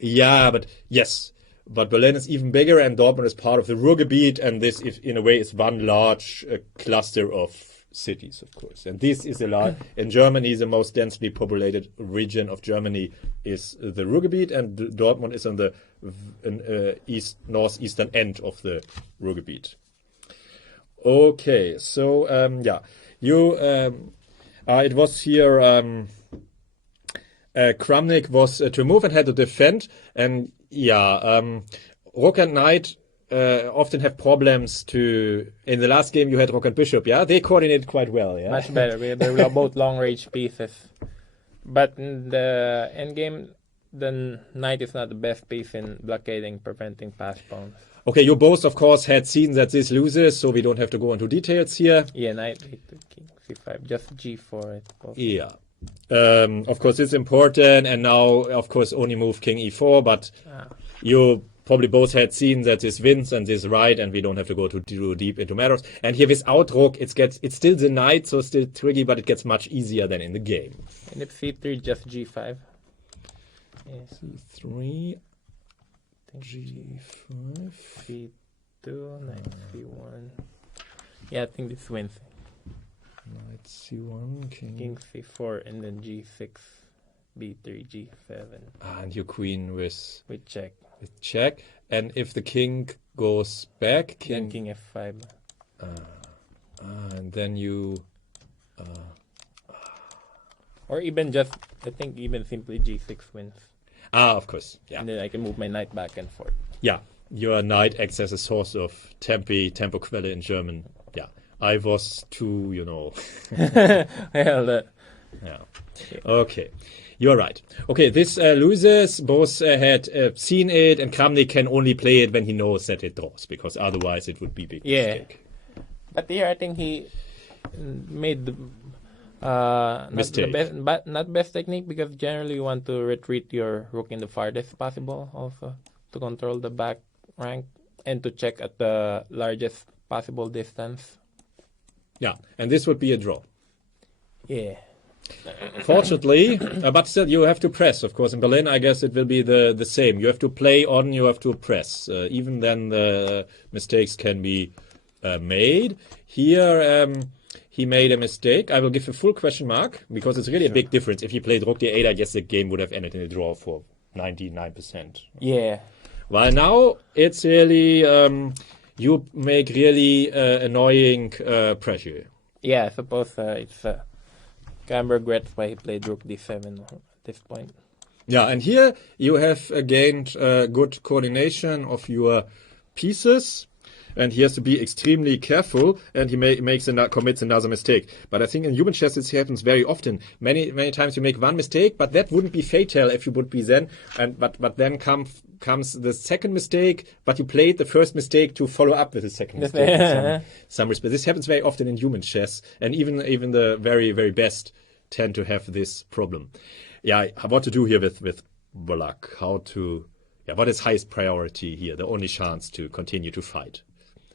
Yeah, but yes, but Berlin is even bigger, and Dortmund is part of the Ruhrgebiet, and this, in a way, is one large cluster of cities, of course. And this is in Germany, the most densely populated region of Germany is the Ruhrgebiet, and Dortmund is on the northeastern end of the Ruhrgebiet. Okay, so yeah, it was here. Kramnik was to move and had to defend, and yeah, Rook and Knight often have problems in the last game you had Rook and Bishop, yeah? They coordinated quite well, yeah? Much better. They were both long-range pieces. But in the endgame, the Knight is not the best piece in blockading, preventing pass pawns. Okay, you both, of course, had seen that this loses, so we don't have to go into details here. Yeah, Knight King C5, just G4. Yeah. Of course, it's important, and now, of course, only move King E4, but you... probably both had seen that this wins and this right, and we don't have to go too deep into matters. And here without Rook, it's still the knight, so still tricky, but it gets much easier than in the game. And if C3, just G5. Yes. C3, G5, C2, knight C1. Yeah, I think this wins. Knight C1, King C4, and then G6, B3, G7. And your queen with check. With check, and if the king goes back, then King F5. And then you... or even just, I think even simply G6 wins. Of course, yeah. And then I can move my knight back and forth. Yeah, your knight acts as a source of Tempo Quelle in German. Yeah, I was too, you know. Well, Yeah. Okay. You're right. Okay, this losers both had seen it, and Kramnik can only play it when he knows that it draws, because otherwise it would be a big Yeah. mistake. but here I think he made the Mistake. not best technique, because generally you want to retreat your rook in the farthest possible, also to control the back rank and to check at the largest possible distance. Yeah, and this would be a draw. Yeah. Fortunately, but still you have to press, of course. In Berlin, I guess it will be the same. You have to play on, you have to press. Even then the mistakes can be made. Here he made a mistake. I will give a full question mark, because it's really a big difference. If he played rook d8, I guess the game would have ended in a draw for 99%. Yeah. While now it's really you make really annoying pressure. Yeah, I suppose it's kind of regrets why he played rook d7 at this point. Yeah, and here you have gained good coordination of your pieces, and he has to be extremely careful, and he commits another mistake. But I think in human chess this happens very often. Many times you make one mistake, but that wouldn't be fatal if you would be then. But then comes the second mistake, but you played the first mistake to follow up with the second mistake. in some respect. This happens very often in human chess, and even the very, very best tend to have this problem. Yeah, what to do here with Bolak? What is highest priority here? The only chance to continue to fight.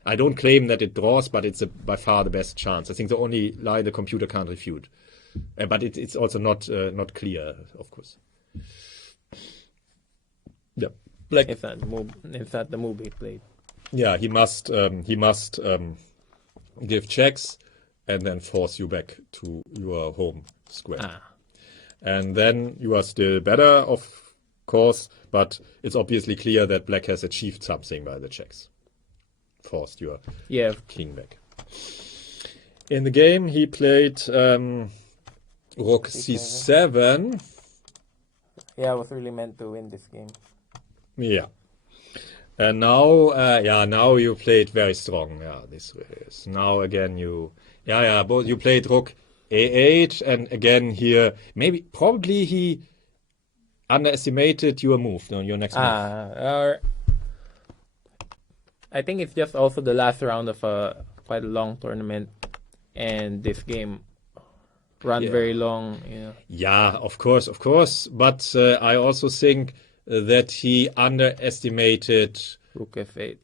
I don't claim that it draws, but it's by far the best chance. I think the only lie the computer can't refute. But it's also not clear, of course. Yeah, Black. It's not the move he played. Yeah, he must give checks and then force you back to your home square. And then you are still better, of course, but it's obviously clear that Black has achieved something by the checks. Forced your king back. In the game, he played rook c7. Yeah, I was really meant to win this game. Yeah. And now you played very strong. Yeah, this really is. Now again you played rook a8, and again here probably he underestimated your move, your next move. I think it's just also the last round of quite a long tournament, and this game ran very long. Yeah, of course. But I also think that he underestimated rook f8,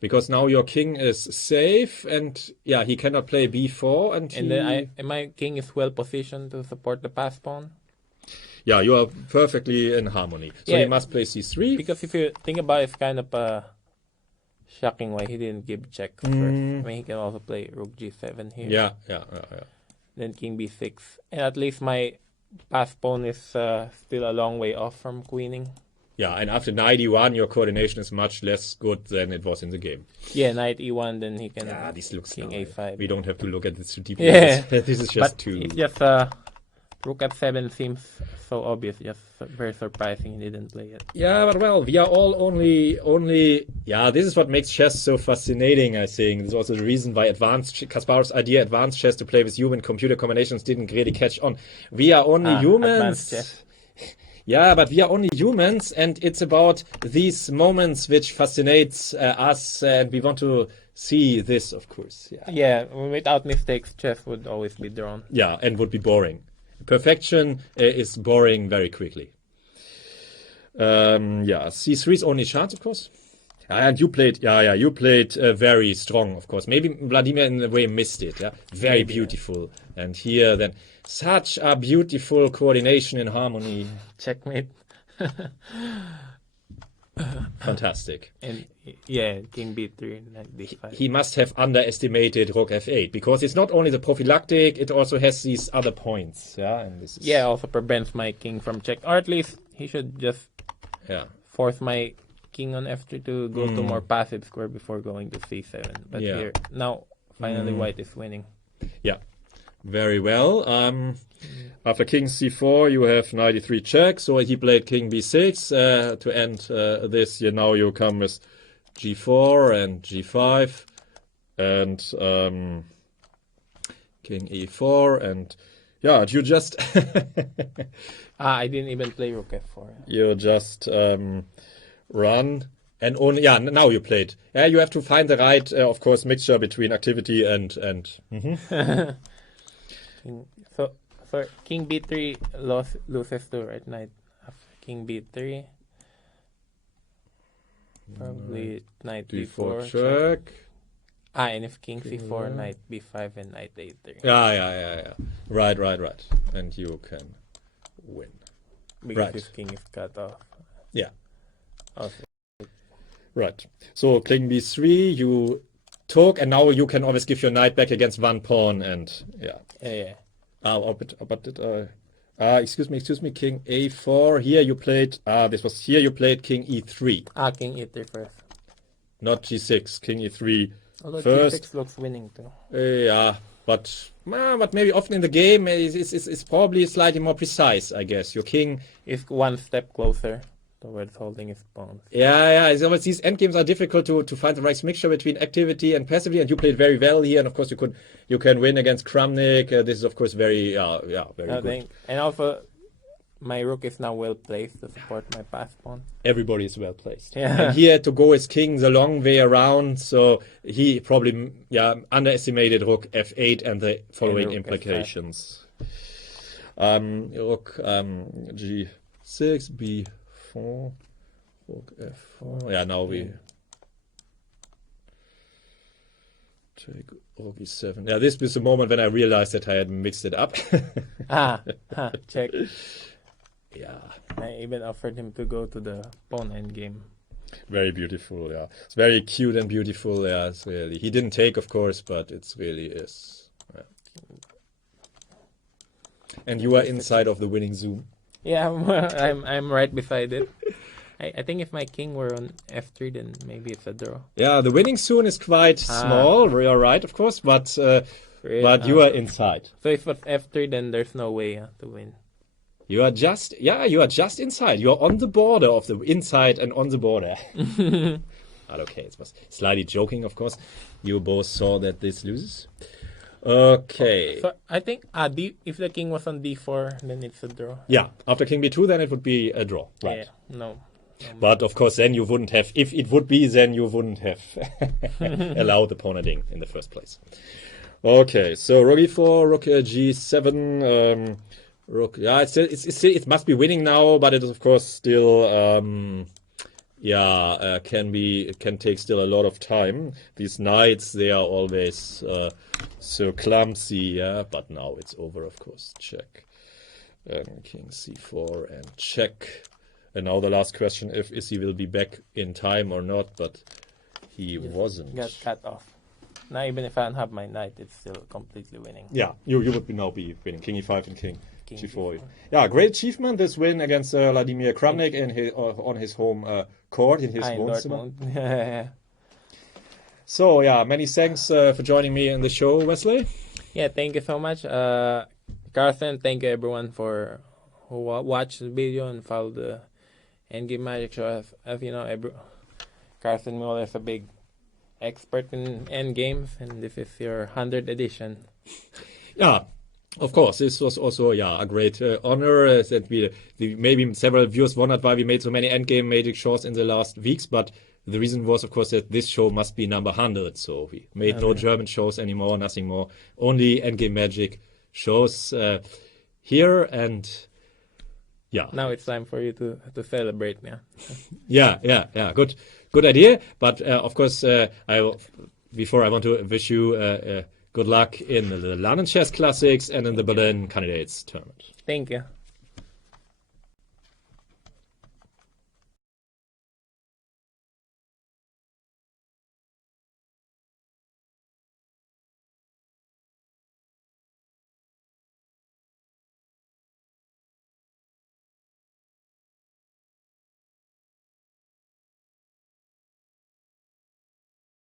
because now your king is safe, and he cannot play b4, and then my king is well positioned to support the pass pawn. Yeah, you are perfectly in harmony. So he must play c3. Because if you think about it, it's kind of shocking why he didn't give check first. I mean, he can also play rook g7 here. Yeah. Then king b6. And at least my pass pawn is still a long way off from queening. Yeah, and after knight e1, your coordination is much less good than it was in the game. Yeah, knight e1, then he can this looks king nice. a5. We don't have to look at this too deeply. Yeah. This is just too... It's just rook f7 seems so obvious, just very surprising he didn't play it. Yeah, but well, we are all only this is what makes chess so fascinating, I think. This is also the reason why Kasparov's idea advanced chess to play with human computer combinations didn't really catch on. We are only humans. Yeah, but we are only humans, and it's about these moments which fascinates us, and we want to see this, of course. Yeah, without mistakes, chess would always be drawn. Yeah, and would be boring. Perfection is boring very quickly. C3 is only chance, of course. And you played, you played very strong, of course. Maybe Vladimir in a way missed it. Yeah, very beautiful. And here then, such a beautiful coordination and harmony. Checkmate. Fantastic. And king b3, knight d5. He must have underestimated rook f8, because it's not only the prophylactic; it also has these other points. Yeah, and this is also prevents my king from check, or at least he should just force my king on f3 to go to more passive square before going to c7. But here now, finally, white is winning. Yeah. Very well. After king c4, you have knight e3 check. So he played king b6 to end this. Now you come with g4 and g5, and king e4, and yeah, you just I didn't even play rook f4. you just run. And only now you played. Yeah, you have to find the right, of course, mixture between activity and. So king b3 loses to right knight. After king b3, probably knight d4 d4 check. And if king c4, knight b5 and knight a3. Yeah. Right. And you can win. Because Right. his king is cut off. Yeah. Also. Right. So king b3, you took, and now you can always give your knight back against one pawn, and yeah. Yeah. Excuse me, king a4. Here you played. Here you played king e3. King e3 first. Not g6. King e3 Although first. g6 looks winning too. Yeah, but maybe often in the game it's probably slightly more precise. I guess your king. Is one step closer towards holding his pawns. Yeah. It's always these endgames are difficult to find the right mixture between activity and passivity, and you played very well here. And of course, you can win against Kramnik. This is of course very very good. And also, my rook is now well placed to support my pass pawn. Everybody is well placed. Yeah. And he had to go his king the long way around, so he probably underestimated rook f8 and the following rook implications. Rook g6 b4 rook f4. Yeah, now we take rook e7. Yeah, this was the moment when I realized that I had mixed it up. Check. Yeah. I even offered him to go to the pawn endgame. Very beautiful, yeah. It's very cute and beautiful, yeah. It's really. He didn't take, of course, but it's really is. Yeah. And you are inside of the winning Zoom. Yeah, I'm right beside it. I think if my king were on f3, then maybe it's a draw. Yeah, the winning Zoom is quite small. You're right, of course, but you are inside. So if it's f3, then there's no way to win. You are just inside. You are on the border of the inside and on the border. But okay, it was slightly joking, of course. You both saw that this loses. Okay. So I think if the king was on d4, then it's a draw. Yeah, after king b2, then it would be a draw. Right. Yeah, no. But of course, then you wouldn't have. If it would be, then you wouldn't have allowed the pawn in the first place. Okay, so rook e4, rook g7. Rook, yeah, it must be winning now, but it is of course still, can take still a lot of time. These knights, they are always so clumsy, yeah. But now it's over, of course. Check, king c4 and check. And now the last question: is he will be back in time or not? But he wasn't. Got cut off. Now even if I don't have my knight, it's still completely winning. Yeah, you would now be winning king e5 and king g4. Yeah, great achievement, this win against Vladimir Kramnik on his home court, in his Wohnzimmer. So, yeah, many thanks for joining me in the show, Wesley. Yeah, thank you so much. Carson, thank you everyone who watched the video and followed the Endgame Magic show. As you know, Carson Mueller is a big expert in endgames, and this is your 100th edition. Yeah. Of course, this was also a great honor. That we maybe several viewers wondered why we made so many Endgame Magic shows in the last weeks, but the reason was, of course, that this show must be number 100. So we made no German shows anymore, nothing more, only Endgame Magic shows here, and yeah. Now it's time for you to celebrate, yeah. Yeah. Good idea. But of course, before I want to wish you. Good luck in the London Chess Classics and in the Berlin Candidates Tournament. Thank you.